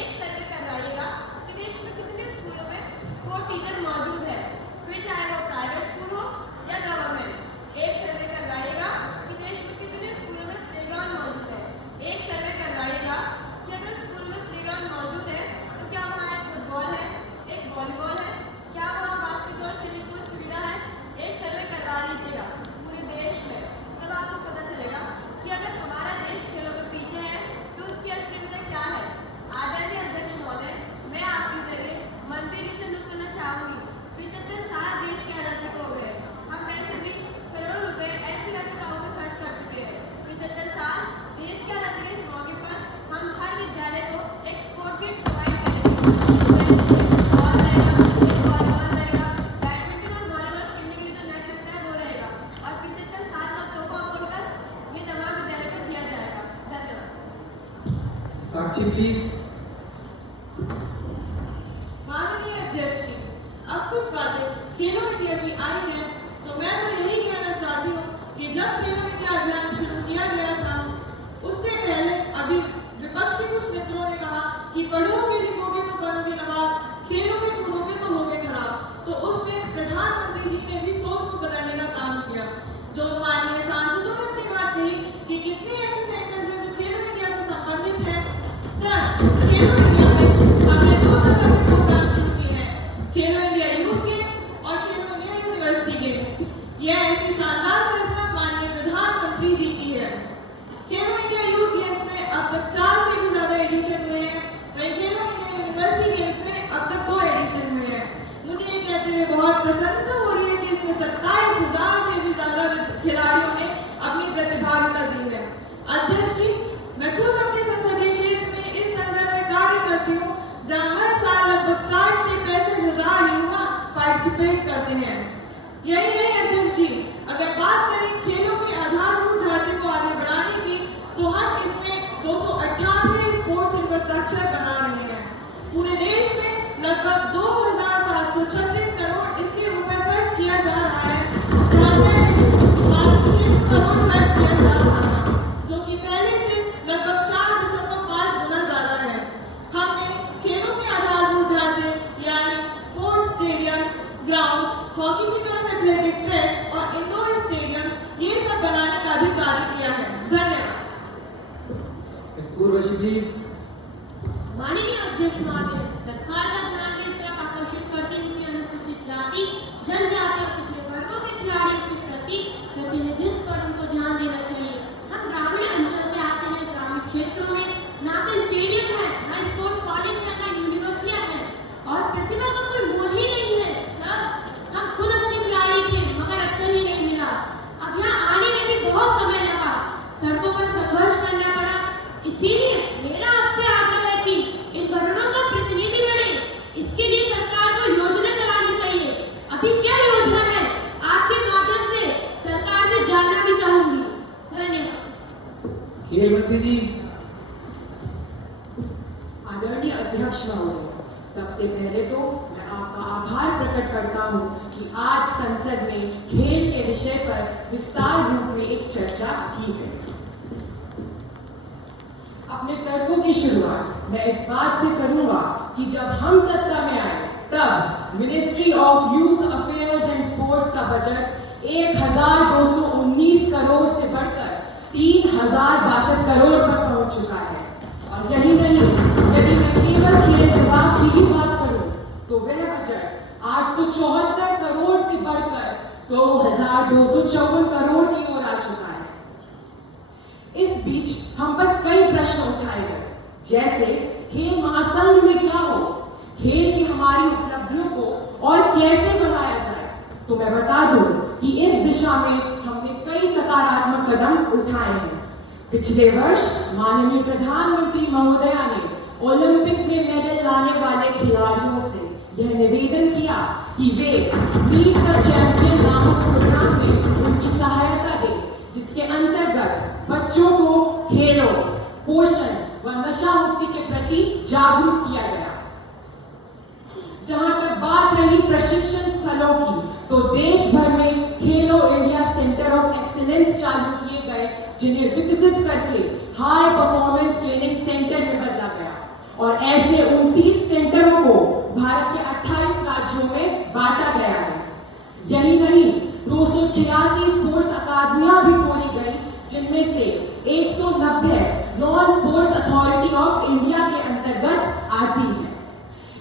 एक सर्वे करवाइएगा कि देश में कितने स्कूलों में स्पोर्ट टीचर मौजूद है, फिर चाहे वो प्राइवेट स्कूल हो या गवर्नमेंट। एक सर्वे करवाइएगा कि देश में कितने स्कूलों में प्लेग्राउंड मौजूद है। एक सर्वे करवाइएगा कि अगर स्कूल में प्लेग्राउंड मौजूद है तो क्या वहाँ एक फुटबॉल है, एक वॉलीबॉल है, क्या वहाँ बास्केटबॉल खेलने की कोई सुविधा है। एक सर्वे करवा लीजिएगा पूरे देश में, तब आपको पता चलेगा कि अगर हमारा देश खेलों में पीछे है तो उसकी असली वजह क्या है। आदरणीय अध्यक्ष महोदय, मैं आपके जरिए मंत्री जी से अनुरोध करना चाहूंगी, 75 साल देश की आजादी को हो गए, हम वैसे भी करोड़ों रुपए ऐसे वैसे कामों में खर्च कर चुके हैं। 75 साल देश की आजादी के इस मौके पर हम हर विद्यालय को एक स्पोर्ट किट प्रोवाइड करेंगे। बॉल रहेगा, एक वॉलीबॉल रहेगा, बैडमिंटन और वॉलीबॉल खेलने के लिए जो नेट लगता है वो रहेगा, और 75 साल का तोहफा बोलकर ये तमाम विद्यालय को दिया जाएगा। धन्यवाद। साक्षी प्लीज। माननीय अध्यक्ष जी, अब कुछ बातें खेलो इंडिया की आई हैं, तो मैं तो यही कहना चाहती हूँ कि जब खेलो इंडिया अभियान शुरू किया गया था, उससे पहले अभी विपक्ष के कुछ मित्रों ने कहा कि पढ़ोगे लिखोगे तो बनोगे नवाब, खेलोगे कूदोगे तो होगे खराब। तो उसमें प्रधानमंत्री जी ने भी सोच को बदलने का काम किया। जो माननीय सांसदों ने अपनी बात कही कि कितने ऐसे सेक्टर्स हैं जो खेलो इंडिया से संबंधित हैं। सर, खेलो इंडिया में हमने 2 तरह के प्रोग्राम शुरू किए हैं, खेलो इंडिया यूथ गेम्स और खेलो इंडिया यूनिवर्सिटी गेम्स। यह ऐसी शानदार कल्पना माननीय प्रधानमंत्री जी की है। खेलो इंडिया यूथ गेम्स में अब तक 4 से भी ज्यादा एडिशन हुए हैं, वहीं खेलो इंडिया यूनिवर्सिटी गेम्स में अब तक 2 एडिशन हुए हैं। मुझे ये कहते हुए बहुत प्रसन्नता हो रही है कि इसमें 27,000 से भी ज्यादा खिलाड़ियों ने अपनी प्रतिभागिता दी है। अध्यक्ष जी, मैं खुद अपने संसदीय क्षेत्र में इस संदर्भ में कार्य करती हूँ, जहाँ हर साल लगभग 60 से 65,000 युवा पार्टिसिपेट करते हैं। यही नहीं अध्यक्ष जी, अगर बात करें खेलों के आधारभूत ढांचे को आगे बढ़ाने की, तो हम इसमें 298 स्पोर्ट्स इंफ्रास्ट्रक्चर बना रहे हैं। पूरे देश में लगभग 2,736 करोड़ इसके ऊपर खर्च किया जा रहा है, जहाँ 600 करोड़ खर्च किया जा रहा है, जो कि पहले से लगभग 4.5 गुना ज्यादा है। हमने खेलों के आधारभूत ढांचे यानी स्पोर्ट्स स्टेडियम, ग्राउंड, हॉकी की तरफ एथलेटिक ट्रैक और इंडोर स्टेडियम, ये सब बनाने का भी कार्य किया है। धन्यवाद। उर्वशी प्लीज। माननीय अध्यक्ष महोदय, सरकार का ध्यान इस तरफ आकर्षित करते हुए अनुसूचित जाति, जनजाति और पिछड़े वर्गों के खिलाड़ियों के प्रति प्रतिनिधित्व पर उनको ध्यान देना चाहिए। हम ग्रामीण अंचल से आते हैं, ग्रामीण क्षेत्रों में ना तो स्टेडियम है, ना स्पोर्ट्स कॉलेज है, ना यूनिवर्सिटियां हैं, और प्रतिभा का कोई मोल ही नहीं है। सर, हम खुद अच्छे खिलाड़ी थे, मगर अवसर ही नहीं मिला। अब यहाँ आने में भी बहुत समय लगा, सड़कों पर संघर्ष करना पड़ा। इसीलिए मेरा आपसे आग्रह है कि इन वर्णों का प्रतिनिधि बने। इसके लिए सरकार को योजना चलानी चाहिए। अभी क्या योजना है, आपके माध्यम से सरकार से जानना भी चाहूंगी। धन्यवाद। खेल मंत्री जी। आदरणीय अध्यक्ष महोदय, सबसे पहले तो मैं आपका आभार प्रकट करता हूं कि आज संसद में खेल के विषय पर विस्तार रूप में एक चर्चा की गई। अपने तर्कों की शुरुआत मैं इस बात से करूंगा कि जब हम सत्ता में आए, तब ministry of youth affairs and sports का बजट 1,219 करोड़ से बढ़कर 3,062 करोड़ पर पहुंच चुका है। और यही नहीं, यदि मैं केवल खेल विभाग की ही बात करूं, तो वह बजट 874 करोड़ से बढ़कर 2,254 करोड़ की ओर आ चुका है। इस बीच हम पर कई प्रश्न उठाए गए, जैसे खेल महासंघ में क्या हो, खेल की हमारी उपलब्धियों को और कैसे बढ़ाया जाए। तो मैं बता दूं कि इस दिशा में हमने कई सकारात्मक कदम उठाए हैं। पिछले वर्ष माननीय प्रधानमंत्री महोदया ने ओलंपिक में मेडल लाने वाले खिलाड़ियों से यह निवेदन किया कि वे मीट द चैंपियन नामक प्रोग्राम में उनकी सहायता दें, जिसके अंतर्गत बच्चों को चालू किए गए, जिन्हें विकसित करके हाई परफॉर्मेंस ट्रेनिंग सेंटर में बदला गया और ऐसे 29 सेंटरों को भारत के 28 राज्यों में बांटा गया है। यही नहीं, 286 स्पोर्ट्स अकादमियां भी खोली गई, जिनमें से 190 non sports authority of India के अंतर्गत आती है।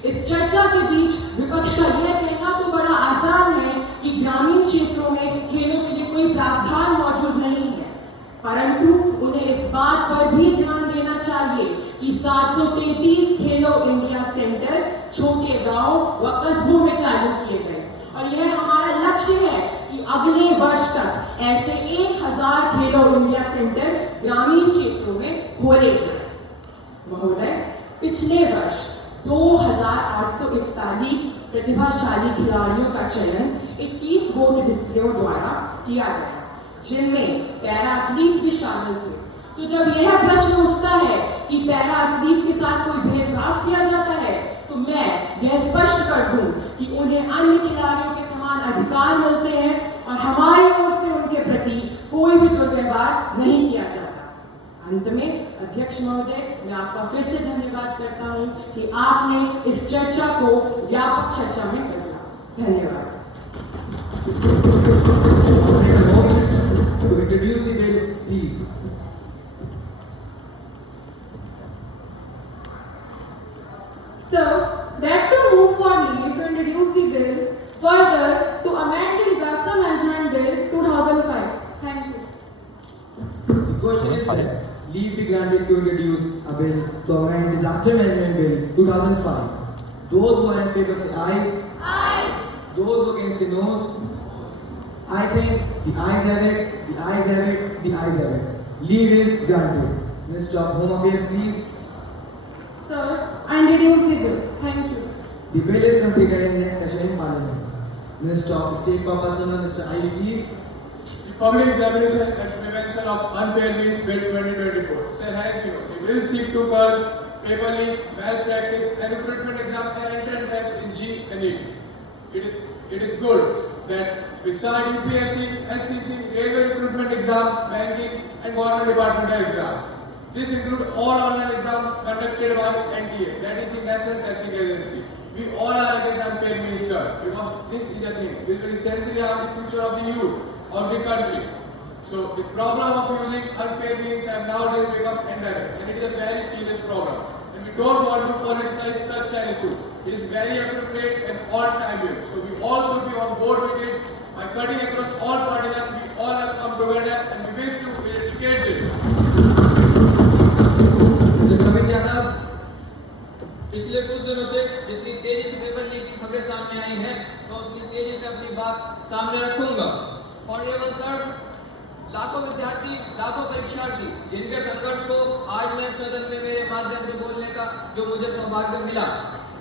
इस चर्चा के बीच विपक्ष का यह कहना तो बड़ा आसान है कि ग्रामीण क्षेत्रों में खेलों के लिए कोई प्रावधान मौजूद नहीं है, परंतु उन्हें इस बात पर भी ध्यान देना चाहिए कि 733 खेलो इंडिया सेंटर छोटे गांवों व कस्बों में चालू किए गए और यह हमारा लक्ष्य है कि अगले वर्ष तक ऐसे 1000 खेलो इंडिया सेंटर ग्रामीण क्षेत्रों में खोले जाएं। महोदय, पिछले वर्ष 2841 प्रतिभाशाली खिलाड़ियों का चयन 21 वोट डिस्प्लेओं द्वारा किया गया, जिनमें पैरा एथलीट्स भी शामिल थे। तो जब यह प्रश्न उठता है कि पैरा एथलीट्स के साथ कोई भेदभाव किया जाता है, तो मैं यह स्पष्ट कर दूं कि उन्हें अन्य खिलाड़ियों के समान अधिकार मिलते हैं और हमारी ओर से उनके प्रति कोई भी दुर्व्यवहार नहीं किया जाता। अंत में अध्यक्ष महोदय, मैं आपका फिर से धन्यवाद करता हूं कि आपने इस चर्चा को व्यापक चर्चा में बदला। धन्यवाद। To introduce the bill, please. So, that to move for leave to introduce the bill further to amend the Disaster Management Bill 2005. Thank you. The question is that leave be granted to introduce a bill to amend Disaster Management Bill 2005. Those who are in favor say ayes. Ayes. Those who against say noes. I think the ayes have it, the ayes have it, the ayes have it. Leave is granted. Minister of Home Affairs, please. Sir, I introduce the bill. Thank you. The bill is considered in next session in Parliament. Minister of State Corporation, Mr. Ayush, please. The Public Examination and Prevention of Unfair Means Bill 2024. Sir, as you know, the bill seeks to curb paper leak, malpractice, and recruitment exam and entrance test in G and E. It is good that besides UPSC, SCC, railway recruitment exam, banking, and government departmental exam, this includes all online exams conducted by NTA, that is the National Testing Agency. We all are against unfair means, sir, because this is a thing which will essentially have the future of the youth of the country. So the problem of using unfair means have nowadays become endemic, and it is a very serious problem. And we don't want to politicize such an issue. It is very appropriate and all-time bill. So we all should be on board with it. By cutting across all party lines, we all have come together, and we wish to eradicate this. Mr. Samit Yadav. पिछले कुछ दिनों से जितनी तेजी से paper leak की खबरें सामने आई हैं, तो उतनी तेजी से अपनी बात सामने रखूंगा। ऑनरेबल सर, लाखों विद्यार्थी, लाखों परीक्षार्थी, जिनके संघर्ष को आज मैं सदन में मेरे माध्यम से बोलने का जो मुझे सौभाग्य मिला,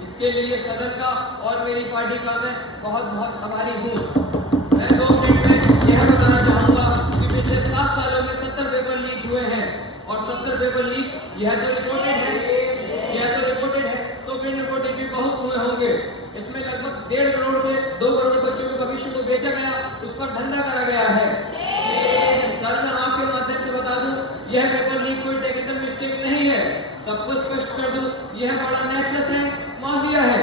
इसके लिए सदन का और मेरी पार्टी का मैं बहुत बहुत आभारी हूँ। मैं 2 मिनट में यह बताना चाहूँगा कि पिछले 7 सालों में 70 पेपर लीक हुए हैं और 70 पेपर लीक यह तो रिपोर्टेड है, तो बिन रिपोर्टेड भी बहुत हुए होंगे। इसमें लगभग 1.5 करोड़ से 2 करोड़ बच्चों के भविष्य को बेचा गया, उस पर धंधा करा गया है। सर, मैं आपके माध्यम से बता दूं, यह पेपर लीक कोई टेक्निकल मिस्टेक नहीं है। सबको स्पष्ट कर दूं, यह बड़ा नेक्सस है, माफिया है।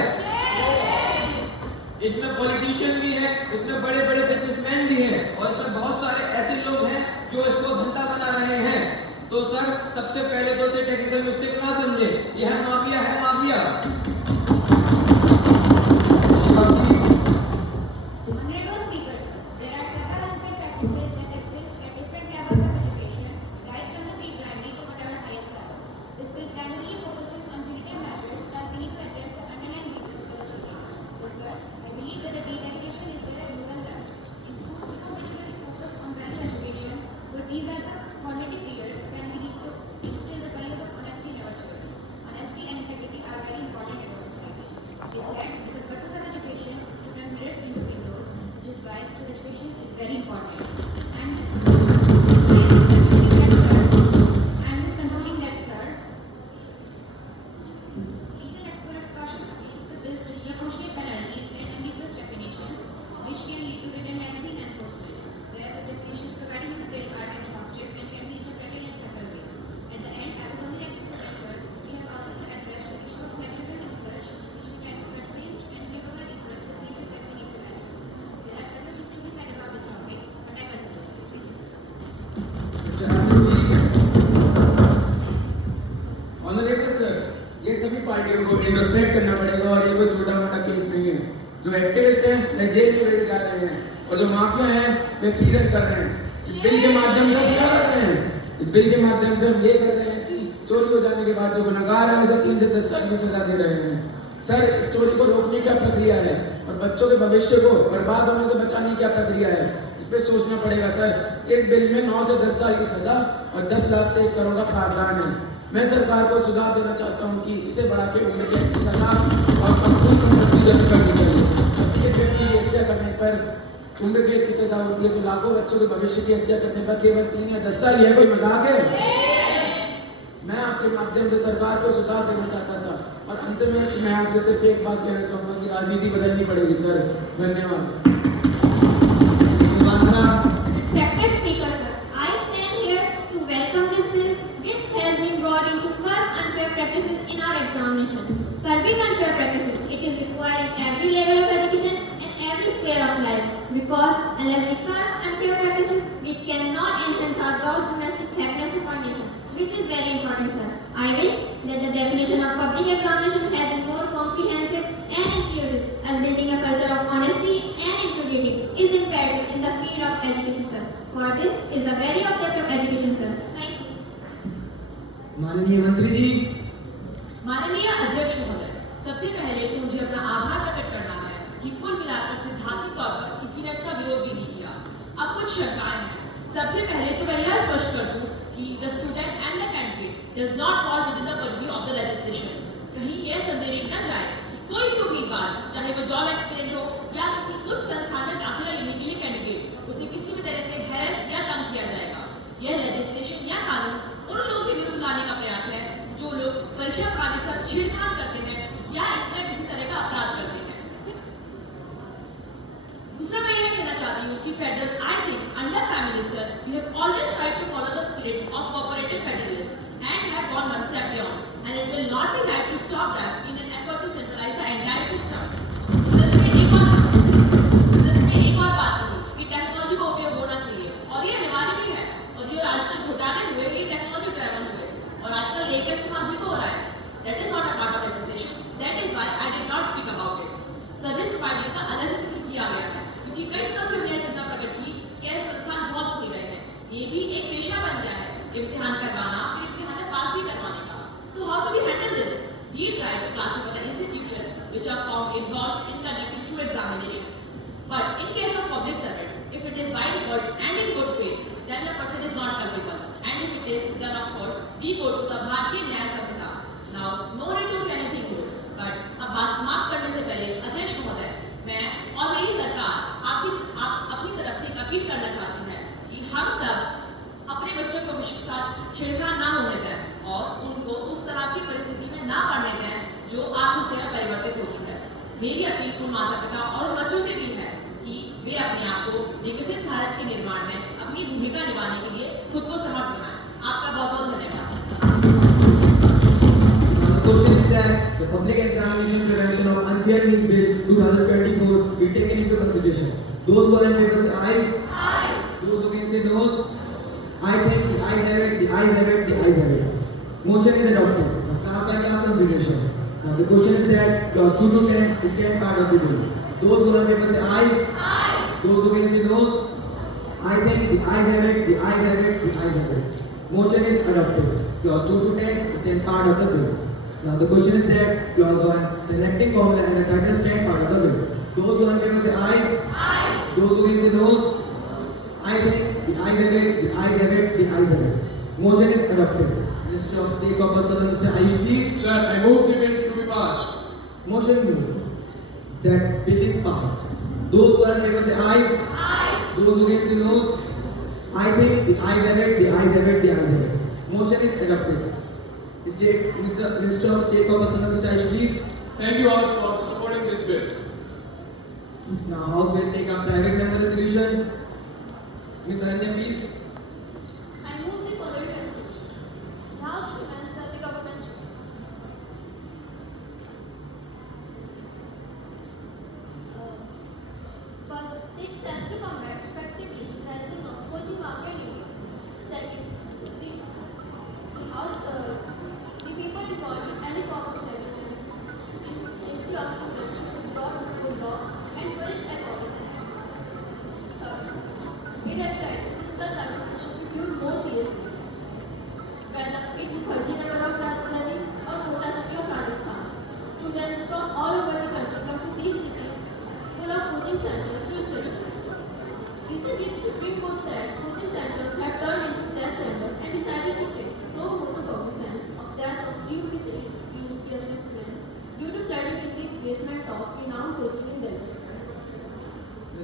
इसमें पॉलिटिशियन भी है, इसमें बड़े बड़े बिजनेसमैन भी हैं और इसमें बहुत सारे ऐसे लोग हैं जो इसको धंधा बना रहे हैं। तो सर, सबसे पहले तो इसे टेक्निकल मिस्टेक ना समझे, यह माफिया है, mafia. Honorable Speaker, sir, there are several unfair practices that exist at different levels of education, right from the pre-primary to whatever highest level. This bill primarily focuses on punitive measures that we need to address the underlying reasons for the change. So, sir, I believe that the de-education is there at rural level. In schools, we don't particularly focus on branch education, but these are the formative years when we need to instill the values of honesty in our children. Honesty and integrity are very important. Decide करना पड़ेगा और ये कोई छोटा मोटा case नहीं है। जो एक्टिविस्ट हैं वे जेल में भेजे जा रहे हैं और जो माफिया हैं वे फ्रीडम कर रहे हैं। इस बिल के माध्यम से हम क्या कर रहे हैं? इस बिल के माध्यम से हम ये कर रहे हैं कि चोरी हो जाने के बाद जो गुनहगार है उसे 3 से 10 साल की सजा दे रहे हैं। सर, इस चोरी को रोकने की क्या प्रक्रिया है और बच्चों के भविष्य को बर्बाद होने से बचाने की क्या प्रक्रिया है, इस पे सोचना पड़ेगा। सर, इस बिल में 9 से 10 साल की सजा और 10 लाख से 1 करोड़ का प्रावधान है। मैं सरकार को सुझाव देना चाहता हूँ कि इसे बढ़ा के उम्र कैद की सजा और संपूर्ण संपत्ति जब्त करनी चाहिए। एक व्यक्ति की हत्या करने पर उम्र कैद की सजा होती है, तो लाखों बच्चों के भविष्य की हत्या करने पर केवल 3 या 10 साल, यह कोई मजाक है? मैं आपके माध्यम से सरकार को सुझाव देना चाहता था और अंत में मैं आपसे सिर्फ एक बात कहना चाहूँगा कि राजनीति बदलनी पड़ेगी। सर, धन्यवाद। Respected Speaker, sir, I stand here to welcome this bill which has been brought in to curb unfair practices in our examination. Curbing unfair practices, it is required in every level of education and every sphere of life, because unless we curb unfair practices, we cannot enhance our gross domestic happiness of our nation, which is very important, sir. I wish that the definition of public examination has been more comprehensive and inclusive, as building a culture of honesty and integrity is imperative in the field of education, sir. For this is the very objective of education, sir. Thank you. माननीय मंत्री जी। माननीय अध्यक्ष महोदय, सबसे पहले तो मुझे अपना आभार प्रकट करना है कि कुल मिलाकर सिद्धांतिक तौर पर किसी ने इसका विरोध भी नहीं किया। अब कुछ शंकाएं हैं। सबसे पहले तो मैं यह स्पष्ट कर दूं कि the student and the candidate does not fall within the purview of the legislation. कहीं यह संदेश न जाए कि कोई भी उम्मीदवार, चाहे वो जॉब एस्पिरेंट हो या किसी उच्च संस्थान में दाखिला लेने के लिए कैंडिडेट, उसे किसी भी तरह से हैरेस या तंग किया जाएगा। यह लेजिस्लेशन या कानून उन लोगों के विरुद्ध लाने का प्रयास है जो लोग परीक्षा प्रणाली के साथ छेड़छाड़ करते हैं या इसमें किसी तरह का अपराध करते हैं। दूसरा मैं यह कहना चाहती हूँ कि federal, I think under Prime Minister, we have always tried to follow the spirit of cooperative federalism and have gone one step beyond, and it will not be right to stop them in an effort to centralize the entire system. एक और बात करूँ कि technology का उपयोग होना चाहिए और ये अनिवार्य भी है, और ये आजकल घोटाले हुए ये टेक्नोलॉजी ड्राइवन हुए और आजकल ये का इस्तेमाल भी तो हो रहा है। That is not a part of legislation. That is why I did not speak about it. Service provider का अलग से जिक्र किया गया है क्योंकि कई सदस्यों ने चिंता प्रकट की कि यह संस्थान बहुत खुल गए हैं। ये भी एक पेशा बन गया है, इम्तिहान करवाना, फिर इम्तिहान में पास भी करवाने का। So how do we handle this? We try to classify the institutions which are found involved in conducting true examinations. But in case of public servant, if it is by default and in good faith, then the person is not culpable. And if it is, then of course we go to the Bharatiya Nyaya Samhita. Now, no need to say anything more. But अब बात समाप्त करने से पहले अध्यक्ष महोदय, मैं और मेरी सरकार आप अपनी तरफ से एक अपील करना चाहती है कि हम सब अपने बच्चों को विश्व के साथ छेड़छाड़ ना होने दें और उनको उस तरह की परिस्थिति में ना पढ़ने दें जो आत्महत्या में परिवर्तित होती है। मेरी अपील उन माता पिता और उन बच्चों से भी है कि वे अपने आप को विकसित भारत के निर्माण में अपनी भूमिका निभाने के लिए खुद को समर्थ बनाएं। आपका बहुत बहुत धन्यवाद। The question is that the Public Examination Prevention of Unfair Means Bill 2024 be taken into consideration. Those who are in favor say ayes. Ayes. Those against say noes. I think the ayes have it. The ayes have it. The ayes have it. Motion is adopted. Now class by class consideration. Now the question is that clause 2 to 10 is 10 part of the bill. Those who are in favor say ayes. Ayes. Those against say noes. I think the ayes have it. The ayes have it. The ayes have it. Motion is adopted. Clause 2 to 10 is 10 part of the bill. Now the question is that clause 1, the enacting formula and the title stand part of the bill. Those who are in favor say ayes. Ayes. Those who against say noes. I think the ayes have it. The ayes have it. The ayes have it. Motion is adopted. Minister of State Corporation, Mr. Ayush, please. Sir, I move the bill to be passed. Motion moved. That bill is passed. Those who are in favor say ayes. Ayes. Those who against say noes. I think the ayes have it. The ayes have it. The ayes have it. Motion is adopted. Minister of State Corporation, Mr. Ayush, please. Thank you all for supporting this bill. Now House will take up private member resolution. Ms. Ananya, please. I move the following resolution. The House recommends that the government first take steps to combat effectively the rising of coaching mafia in India. Second, the House the people involved in any form of terrorism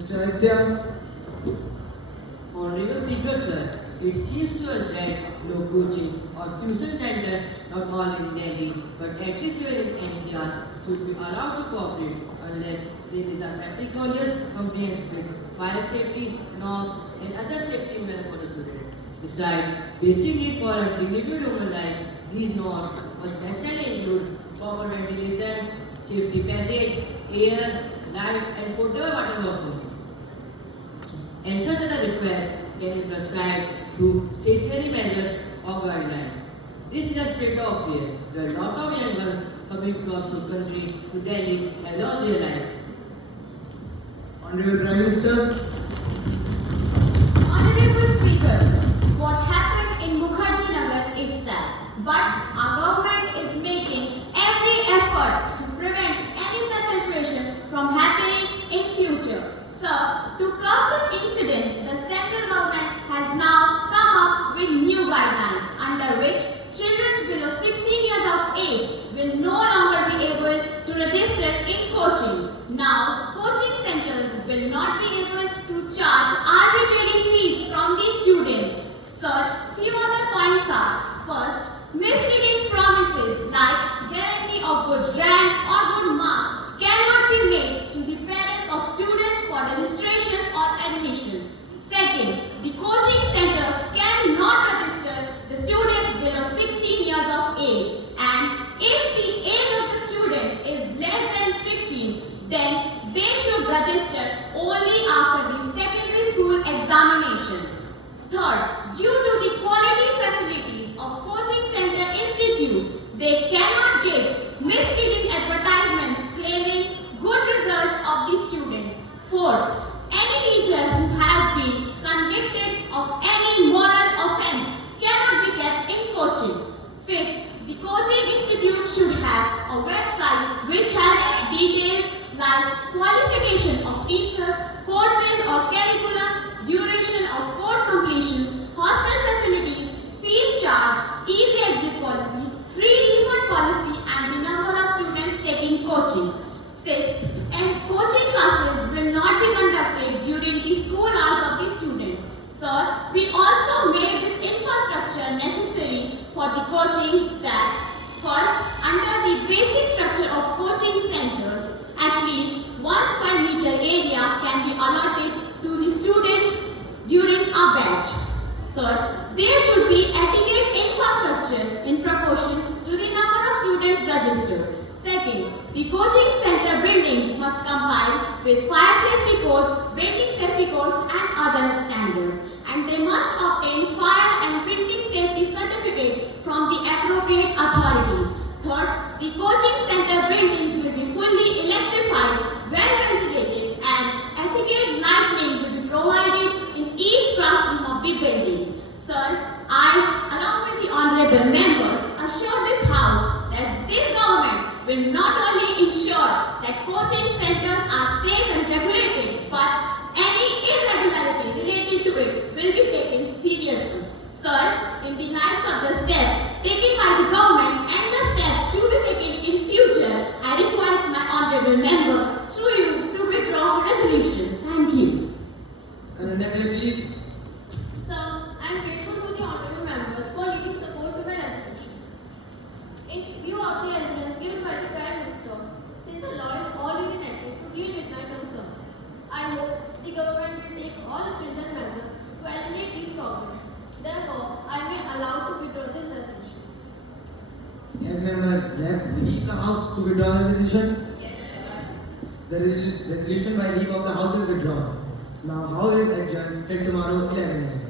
Mr. Aditya. Honorable Speaker, sir, it seems to us that no coaching or tuition centers, not all in Delhi, but accessible in NCR, should be allowed to cooperate unless there is a meticulous compliance with fire safety norms and other safety measures for the student. Besides, basic need for a dignified human life, these norms must necessarily include proper ventilation, safety passage, air, light, and potable water washrooms. And such a request can be prescribed through stationary measures or guidelines. This is a state of fear where a lot of young girls coming across the country to Delhi have lost their lives. Honorable Prime Minister. Honorable Speaker, what happened in Mukherjee Nagar is sad, but our government is making every effort to prevent any such situation from happening in future. Sir, to curb such incident, the central government has now come up with new guidelines under which children below 16 years of age will no longer be able to register in coachings. Now, coaching centers will not be able to charge arbitrary fees from these students. Sir, few other points are: first, misleading promises like guarantee of good rank or good marks cannot be made to the parents of students for registration or admissions. Second, the coaching centers cannot register the students below 16 years of age, and if the age of the student is less than 16, then they should register only after the secondary school examination. Third, due to the quality facilities of coaching center institutes, they cannot give misleading advertisements claiming good results of the students. Fourth, any teacher who has been convicted of any moral offense cannot be kept in coaching. Fifth, the coaching institute should have a website which has details like qualification of teachers, courses or curriculums, duration of course completion, hostel facilities, fees charged, easy exit policy, free refund policy, and the number of students taking coaching. Sixth, and coaching classes will not be conducted during the school hours of the students. Sir, we also made this infrastructure necessary for the coaching staff. First, under the basic structure of coaching centers, at least 1 square meter area can be allotted to the student during a batch. Sir, there should be adequate infrastructure in proportion to the number of students registered. Second, the coaching center buildings must comply with fire safety codes, building safety codes, and other standards, and they must obtain fire and building safety certificates from the appropriate authorities. Third, the coaching center buildings will be fully electrified, well ventilated, and adequate lighting will be provided in each classroom of the building. Sir, I, along with the honorable members, assure this House that this government will not only ensure that coaching centers are safe and regulated, but any irregularity related to it will be taken seriously. Sir, in the light of the steps taken by the government and the steps to be taken in future, I request my honorable member through you to withdraw the resolution. Thank you. Please. Sir, I am grateful to the honorable members for giving support to my resolution. In view of the evidence given by the Prime Minister, since the law is already enacted to deal with my concern, I hope the government will take all stringent measures to eliminate these problems. Therefore, I may allow to withdraw this resolution. Yes, member. We leave the House to withdraw the resolution. Yes. The resolution by leave of the House is withdrawn. Now, House is adjourned till tomorrow 11 a.m.